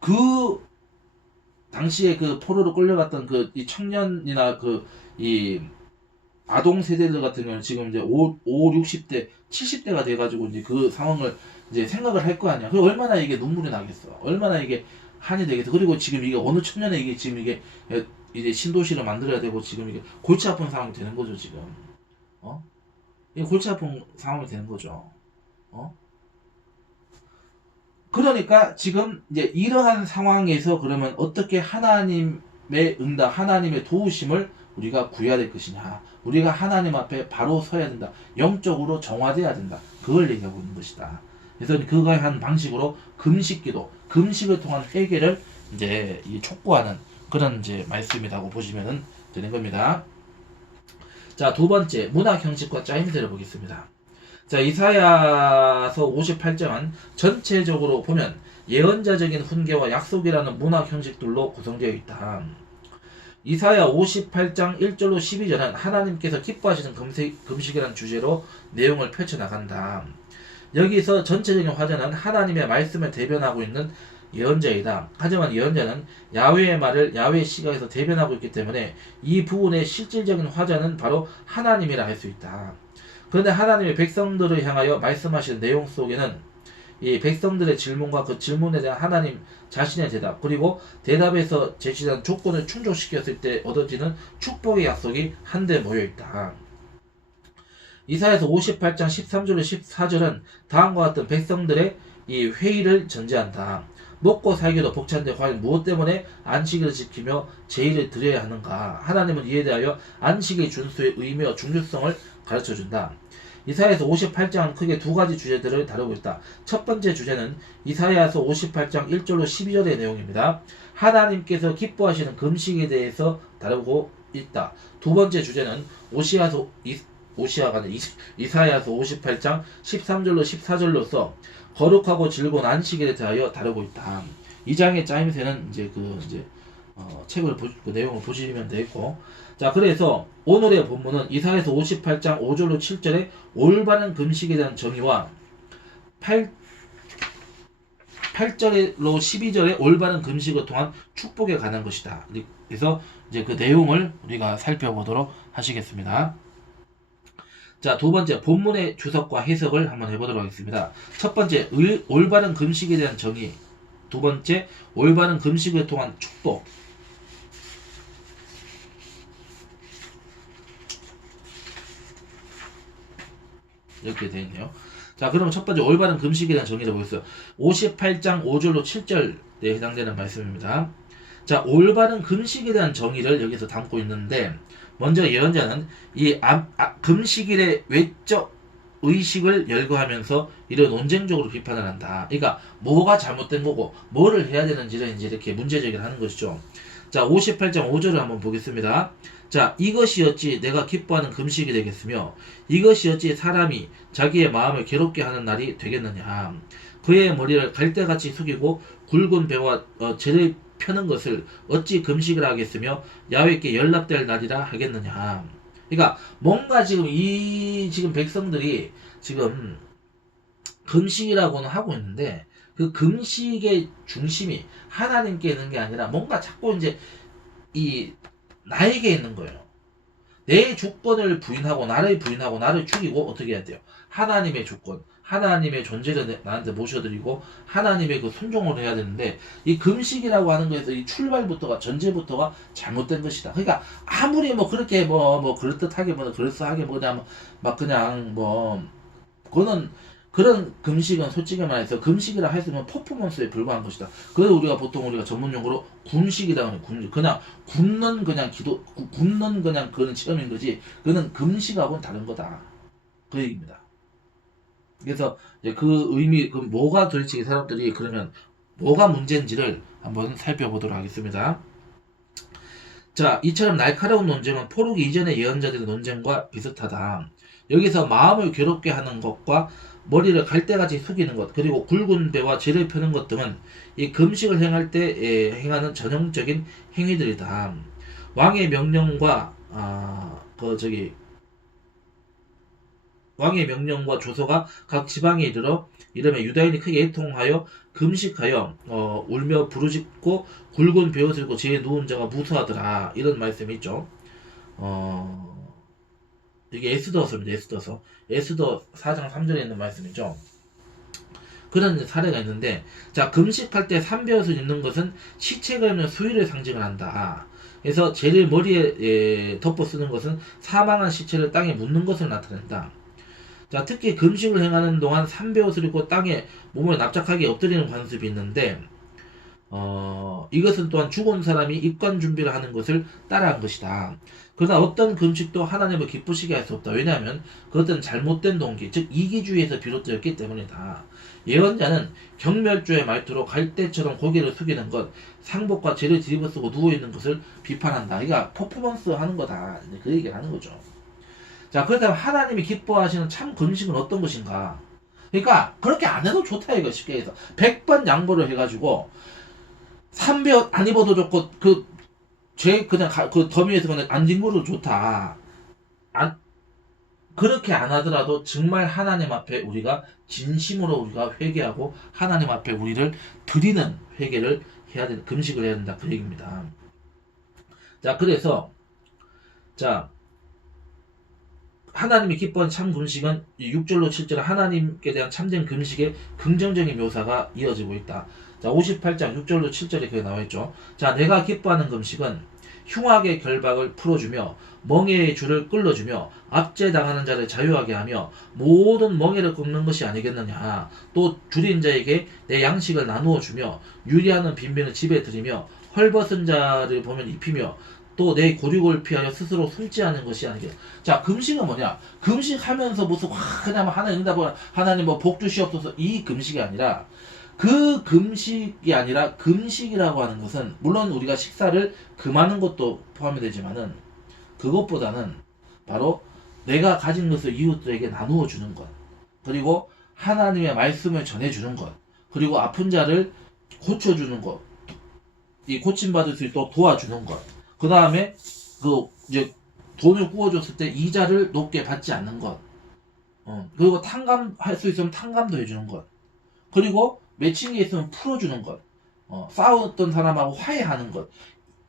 그 당시에 그 포로로 끌려갔던 그 이 청년이나 이 아동 세대들 같은 경우는 지금 이제 60대, 70대가 돼가지고 이제 그 상황을 이제 생각을 할 거 아니야. 그리고 얼마나 이게 눈물이 나겠어. 얼마나 이게 한이 되겠어. 그리고 지금 이게 어느 천년에 이게 지금 이게 이제 신도시를 만들어야 되고 지금 이게 골치 아픈 상황이 되는 거죠, 지금. 이게 골치 아픈 상황이 되는 거죠. 그러니까 지금 이제 이러한 상황에서 그러면 어떻게 하나님의 응답, 하나님의 도우심을 우리가 구해야 될 것이냐. 우리가 하나님 앞에 바로 서야 된다. 영적으로 정화돼야 된다. 그걸 얘기하고 있는 것이다. 그래서 그거에 한 방식으로 금식기도, 금식을 통한 회개를 이제 촉구하는 그런 이제 말씀이라고 보시면 되는 겁니다. 자, 두 번째 문학 형식과 짜임새를 보겠습니다. 자, 이사야서 58장은 전체적으로 보면 예언자적인 훈계와 약속이라는 문학 형식들로 구성되어 있다. 이사야 58장 1절로 12절은 하나님께서 기뻐하시는 금식이라는 주제로 내용을 펼쳐나간다. 여기서 전체적인 화자는 하나님의 말씀을 대변하고 있는 예언자이다. 하지만 예언자는 야훼의 말을 야훼의 시각에서 대변하고 있기 때문에 이 부분의 실질적인 화자는 바로 하나님이라 할 수 있다. 그런데 하나님의 백성들을 향하여 말씀하시는 내용 속에는 이 백성들의 질문과 그 질문에 대한 하나님 자신의 대답, 그리고 대답에서 제시한 조건을 충족시켰을 때 얻어지는 축복의 약속이 한데 모여있다. 이사야서 58장 13절로 14절은 다음과 같은 백성들의 이 회의를 전제한다. 먹고 살기도 벅찬데 과연 무엇 때문에 안식일을 지키며 제의를 드려야 하는가? 하나님은 이에 대하여 안식의 준수의 의미와 중요성을 가르쳐준다. 이사야서 58장은 크게 두 가지 주제들을 다루고 있다. 첫 번째 주제는 이사야서 58장 1절로 12절의 내용입니다. 하나님께서 기뻐하시는 금식에 대해서 다루고 있다. 두 번째 주제는 이사야서 58장 13절로 14절로서 거룩하고 즐거운 안식일에 대하여 다루고 있다. 이 장의 짜임새는 책을 그 내용을 보시면 되겠고, 자, 그래서 오늘의 본문은 이사야서 58장 5절로 7절의 올바른 금식에 대한 정의와 8절로 12절의 올바른 금식을 통한 축복에 관한 것이다. 그래서 이제 그 내용을 우리가 살펴보도록 하시겠습니다. 자, 두 번째, 본문의 주석과 해석을 한번 해보도록 하겠습니다. 첫 번째, 올바른 금식에 대한 정의. 두 번째, 올바른 금식을 통한 축복. 이렇게 되어 있네요. 자, 그러면 첫 번째, 올바른 금식에 대한 정의를 보겠어요. 58장 5절로 7절에 해당되는 말씀입니다. 자, 올바른 금식에 대한 정의를 여기서 담고 있는데, 먼저 예언자는 이 금식일의 외적 의식을 열거하면서 이런 논쟁적으로 비판을 한다. 그러니까 뭐가 잘못된 거고 뭐를 해야 되는지를 이제 이렇게 문제제기를 하는 것이죠. 자, 58장 5절을 한번 보겠습니다. 자, 이것이 어찌 내가 기뻐하는 금식이 되겠으며 이것이 어찌 사람이 자기의 마음을 괴롭게 하는 날이 되겠느냐. 그의 머리를 갈대같이 숙이고 굵은 배와 재를 펴는 것을 어찌 금식을 하겠으며 야훼께 연락될 날이라 하겠느냐. 그러니까 뭔가 지금 백성들이 지금 금식이라고는 하고 있는데 그 금식의 중심이 하나님께 있는 게 아니라 뭔가 자꾸 이제 이 나에게 있는 거예요. 내 주권을 부인하고 나를 부인하고 나를 죽이고 어떻게 해야 돼요? 하나님의 주권, 하나님의 존재를 나한테 모셔드리고 하나님의 그 순종을 해야 되는데 이 금식이라고 하는 거에서 이 출발부터가 전제부터가 잘못된 것이다. 그러니까 아무리 뭐 그렇게 뭐 그럴듯하게 뭐 그럴싸하게 뭐냐 막 그냥 뭐 그거는 그런 금식은 솔직히 말해서 금식이라 했으면 퍼포먼스에 불과한 것이다. 그래서 우리가 전문 용어로 굶식이라고 하는 굶식. 그냥 굶는 그냥 굶는 그냥 그런 체험인 거지. 그는 금식하고는 다른 거다. 그 얘기입니다. 그래서 이제 그 의미, 그 뭐가 도대체 사람들이 그러면 뭐가 문제인지를 한번 살펴보도록 하겠습니다. 자, 이처럼 날카로운 논쟁은 포르기 이전의 예언자들의 논쟁과 비슷하다. 여기서 마음을 괴롭게 하는 것과 머리를 갈대같이 숙이는 것, 그리고 굵은 배와 재를 펴는 것 등은 이 금식을 행할 때 행하는 전형적인 행위들이다. 왕의 명령과 왕의 명령과 조서가 각 지방에 이르러 이름에 유다인이 크게 애통하여 금식하여 울며 부르짖고 굵은 베옷을 입고 지에 누운 자가 무수하더라. 이런 말씀이 있죠. 이게 에스더서입니다. 에스더 4장 3절에 있는 말씀이죠. 그런 사례가 있는데, 자, 금식할 때 삼베옷을 입는 것은 시체가 있는 수위를 상징을 한다. 그래서 재를 머리에 덮어 쓰는 것은 사망한 시체를 땅에 묻는 것을 나타낸다. 자, 특히 금식을 행하는 동안 삼베옷을 입고 땅에 몸을 납작하게 엎드리는 관습이 있는데, 이것은 또한 죽은 사람이 입관 준비를 하는 것을 따라한 것이다. 그러나 어떤 금식도 하나님을 기쁘시게 할 수 없다. 왜냐하면 그것은 잘못된 동기, 즉 이기주의에서 비롯되었기 때문이다. 예언자는 경멸주의 말투로 갈대처럼 고개를 숙이는 것, 상복과 재를 뒤집어 쓰고 누워있는 것을 비판한다. 그러니까 퍼포먼스 하는 거다. 그 얘기를 하는 거죠. 자, 그렇다면 하나님이 기뻐하시는 참 금식은 어떤 것인가? 그러니까 그렇게 안 해도 좋다 이거 쉽게 해서 100번 양보를 해가지고 300 안 입어도 좋고 그냥 그 더미에서 그냥 안 뒹굴어도 좋다. 그렇게 안 하더라도 정말 하나님 앞에 우리가 진심으로 우리가 회개하고 하나님 앞에 우리를 드리는 회개를 해야 된다. 금식을 해야 된다. 그 얘기입니다. 자, 그래서 자, 하나님이 기뻐하는 참 금식은 6절로 7절 하나님께 대한 참된 금식의 긍정적인 묘사가 이어지고 있다. 자, 58장 6절로 7절에 그게 나와있죠. 자, 내가 기뻐하는 금식은 흉악의 결박을 풀어주며 멍에의 줄을 끌어주며 압제당하는 자를 자유하게 하며 모든 멍에를 꺾는 것이 아니겠느냐. 또 줄인 자에게 내 양식을 나누어 주며 유리하는 빈민을 집에 들이며 헐벗은 자를 보면 입히며 또 내 고륙을 피하여 스스로 숨지 않는 것이 아니겠. 자, 금식은 뭐냐? 금식하면서 무슨 그냥 하나님 응답을 하나님 복 주시옵소서 이 금식이 아니라 그 금식이 아니라 금식이라고 하는 것은 물론 우리가 식사를 금하는 것도 포함이 되지만은 그것보다는 바로 내가 가진 것을 이웃들에게 나누어 주는 것, 그리고 하나님의 말씀을 전해 주는 것, 그리고 아픈 자를 고쳐 주는 것, 이 고침받을 수 있도록 도와주는 것, 그 다음에 이제 돈을 구워줬을 때 이자를 높게 받지 않는 것, 그리고 탕감할 수 있으면 탕감도 해주는 것, 그리고 맺힌 게 있으면 풀어주는 것, 싸웠던 사람하고 화해하는 것.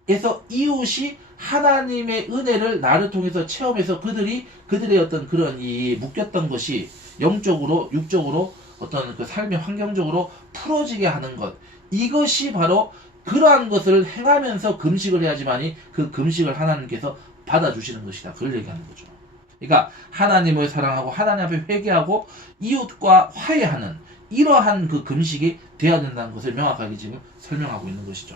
그래서 이웃이 하나님의 은혜를 나를 통해서 체험해서 그들의 어떤 그런 이 묶였던 것이 영적으로, 육적으로 어떤 그 삶의 환경적으로 풀어지게 하는 것. 이것이 바로 그러한 것을 행하면서 금식을 해야지만이 그 금식을 하나님께서 받아주시는 것이다. 그걸 얘기하는 거죠. 그러니까 하나님을 사랑하고 하나님 앞에 회개하고 이웃과 화해하는 이러한 그 금식이 되어야 된다는 것을 명확하게 지금 설명하고 있는 것이죠.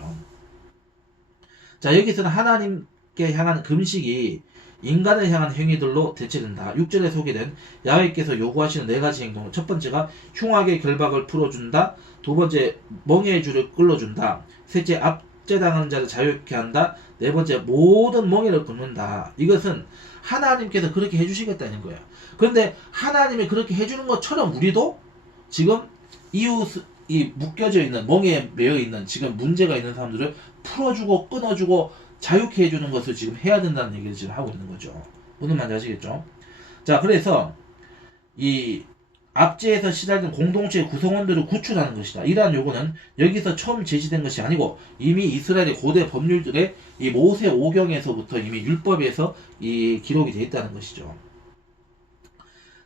자, 여기서는 하나님께 향한 금식이 인간을 향한 행위들로 대체된다. 6절에 소개된 야훼께서 요구하시는 네 가지 행동. 첫 번째가 흉악의 결박을 풀어준다. 두 번째, 멍에의 줄을 끌어준다. 셋째, 압제당하는 자를 자유케 한다. 네 번째, 모든 멍에를 끊는다. 이것은 하나님께서 그렇게 해주시겠다는 거예요. 그런데 하나님이 그렇게 해주는 것처럼 우리도 지금 이웃이 묶여져 있는, 멍에 매여 있는 지금 문제가 있는 사람들을 풀어주고 끊어주고 자유케 해주는 것을 지금 해야 된다는 얘기를 지금 하고 있는 거죠. 무슨 말인지 아시겠죠? 자, 그래서 이 압제에서 시작된 공동체의 구성원들을 구출하는 것이다. 이러한 요구는 여기서 처음 제시된 것이 아니고 이미 이스라엘의 고대 법률들의 이 모세 오경에서부터 이미 율법에서 이 기록이 되어 있다는 것이죠.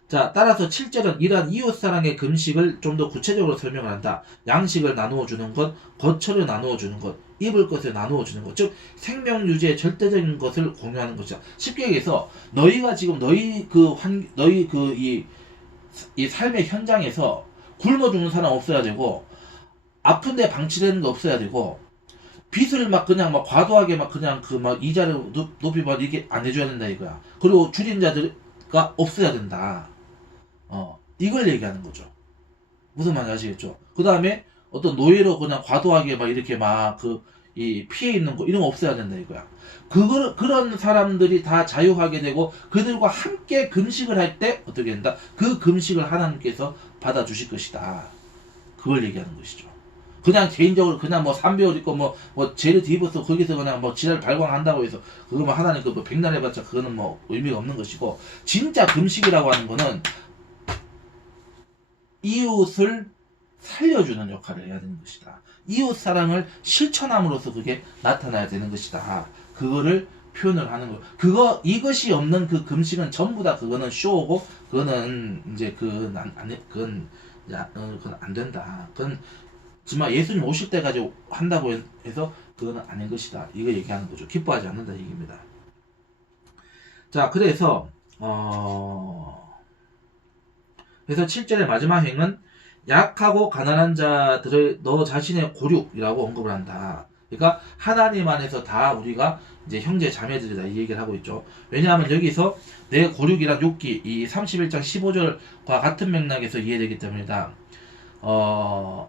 자, 따라서 7절은 이러한 이웃사랑의 금식을 좀 더 구체적으로 설명을 한다. 양식을 나누어 주는 것, 거처를 나누어 주는 것, 입을 것을 나누어 주는 것, 즉 생명 유지의 절대적인 것을 공유하는 것이다. 쉽게 얘기해서 너희가 지금 너희 이 삶의 현장에서 굶어 죽는 사람 없어야 되고 아픈데 방치되는 거 없어야 되고 빚을 막 그냥 막 과도하게 막 그냥 그 막 이자를 높이 막 이게 안 해줘야 된다 이거야. 그리고 줄인 자들가 없어야 된다. 이걸 얘기하는 거죠. 무슨 말인지 아시겠죠? 그 다음에 어떤 노예로 그냥 과도하게 막 이렇게 막 이 피해 있는 거 이런 거 없어야 된다 이거야. 그런 사람들이 다 자유하게 되고 그들과 함께 금식을 할 때 어떻게 된다? 그 금식을 하나님께서 받아주실 것이다. 그걸 얘기하는 것이죠. 그냥 개인적으로 그냥 뭐 삼배옷 입고 뭐 제르 디브스 거기서 그냥 뭐 지랄 발광한다고 해서 그거 뭐 하나님 그 백날 해봤자 그거는 뭐 의미가 없는 것이고 진짜 금식이라고 하는 거는 이웃을 살려주는 역할을 해야 되는 것이다. 이웃 사랑을 실천함으로써 그게 나타나야 되는 것이다. 그거를 표현을 하는 거예요. 이것이 없는 그 금식은 전부 다 그거는 쇼고, 그거는 이제 그건 안 된다. 그건 정말 예수님 오실 때까지 한다고 해서 그거는 아닌 것이다. 이거 얘기하는 거죠. 기뻐하지 않는다 얘기입니다. 자, 그래서 7절의 마지막 행은 약하고 가난한 자들을 너 자신의 고륙이라고 언급을 한다. 그러니까 하나님 안에서 다 우리가 이제 형제 자매들이다 이 얘기를 하고 있죠. 왜냐하면 여기서 내 고륙이란 욥기 이 31장 15절과 같은 맥락에서 이해되기 때문이다.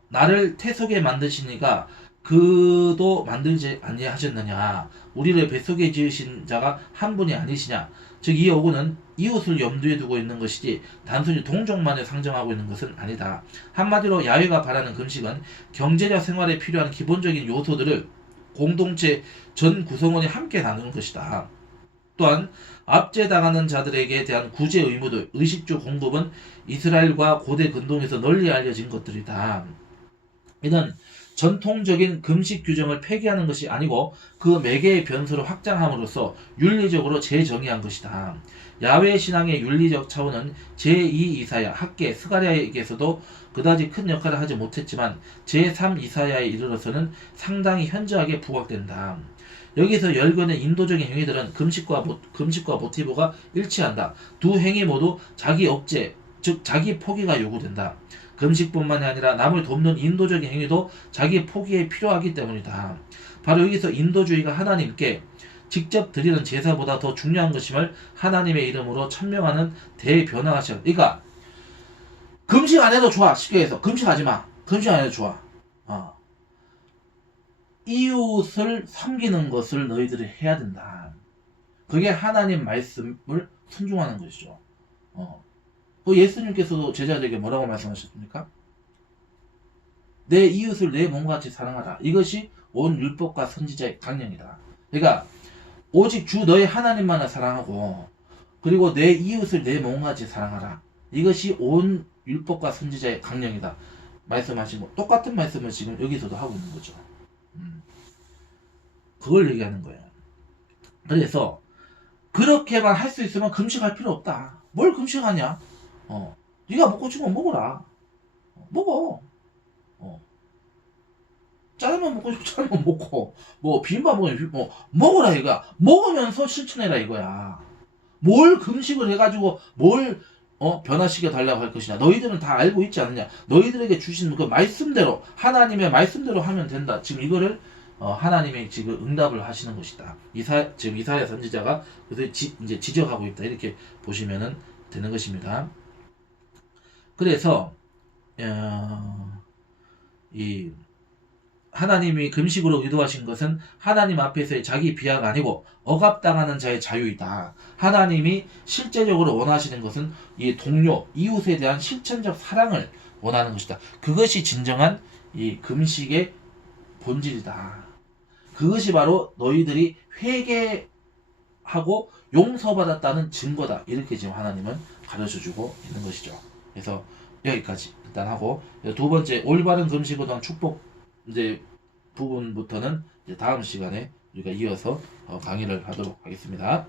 나를 태속에 만드시니가 그도 만들지 아니하셨느냐. 우리를 뱃속에 지으신 자가 한 분이 아니시냐. 즉 이 어구는 이웃을 염두에 두고 있는 것이지 단순히 동족만을 상정하고 있는 것은 아니다. 한마디로 야훼가 바라는 금식은 경제적 생활에 필요한 기본적인 요소들을 공동체 전 구성원이 함께 나누는 것이다. 또한 압제당하는 자들에게 대한 구제 의무들, 의식주 공급은 이스라엘과 고대 근동에서 널리 알려진 것들이다. 이는 전통적인 금식 규정을 폐기하는 것이 아니고 그 매개의 변수를 확장함으로써 윤리적으로 재정의한 것이다. 야훼 신앙의 윤리적 차원은 제2 이사야, 학계, 스가랴에게서도 그다지 큰 역할을 하지 못했지만 제3 이사야에 이르러서는 상당히 현저하게 부각된다. 여기서 열거된 인도적인 행위들은 금식과 모티브가 일치한다. 두 행위 모두 자기 억제, 즉 자기 포기가 요구된다. 금식뿐만이 아니라 남을 돕는 인도적인 행위도 자기 포기에 필요하기 때문이다. 바로 여기서 인도주의가 하나님께 직접 드리는 제사보다 더 중요한 것임을 하나님의 이름으로 천명하는 대변화가 시작. 그러니까 금식 안 해도 좋아. 쉽게 해서 금식하지 마. 금식 안 해도 좋아. 이웃을 섬기는 것을 너희들이 해야 된다. 그게 하나님 말씀을 순종하는 것이죠. 예수님께서도 제자들에게 뭐라고 말씀하셨습니까? 내 이웃을 내 몸과 같이 사랑하라. 이것이 온 율법과 선지자의 강령이다. 그러니까 오직 주 너의 하나님만을 사랑하고 그리고 내 이웃을 내 몸과 같이 사랑하라. 이것이 온 율법과 선지자의 강령이다. 말씀하신 거 똑같은 말씀을 지금 여기서도 하고 있는 거죠. 그걸 얘기하는 거예요. 그래서 그렇게만 할 수 있으면 금식할 필요 없다. 뭘 금식하냐? 네가 먹고 싶으면 먹어라. 먹어. 짜장면 먹고 싶으면 짜장면 먹고, 뭐 비빔밥 먹으면 비빔밥 먹어라 이거야. 먹으면서 실천해라 이거야. 뭘 금식을 해가지고 뭘 변화시켜 달라고 할 것이냐. 너희들은 다 알고 있지 않느냐. 너희들에게 주신 그 말씀대로, 하나님의 말씀대로 하면 된다. 지금 이거를 하나님의 지금 응답을 하시는 것이다. 지금 이사야 선지자가 그래서 이제 지적하고 있다. 이렇게 보시면은 되는 것입니다. 그래서 이 하나님이 금식으로 의도하신 것은 하나님 앞에서의 자기 비하가 아니고 억압당하는 자의 자유이다. 하나님이 실제적으로 원하시는 것은 이 동료, 이웃에 대한 실천적 사랑을 원하는 것이다. 그것이 진정한 이 금식의 본질이다. 그것이 바로 너희들이 회개하고 용서받았다는 증거다. 이렇게 지금 하나님은 가르쳐주고 있는 것이죠. 그래서 여기까지 일단 하고, 두 번째 올바른 금식에 대한 축복 이제 부분부터는 이제 다음 시간에 우리가 이어서 강의를 하도록 하겠습니다.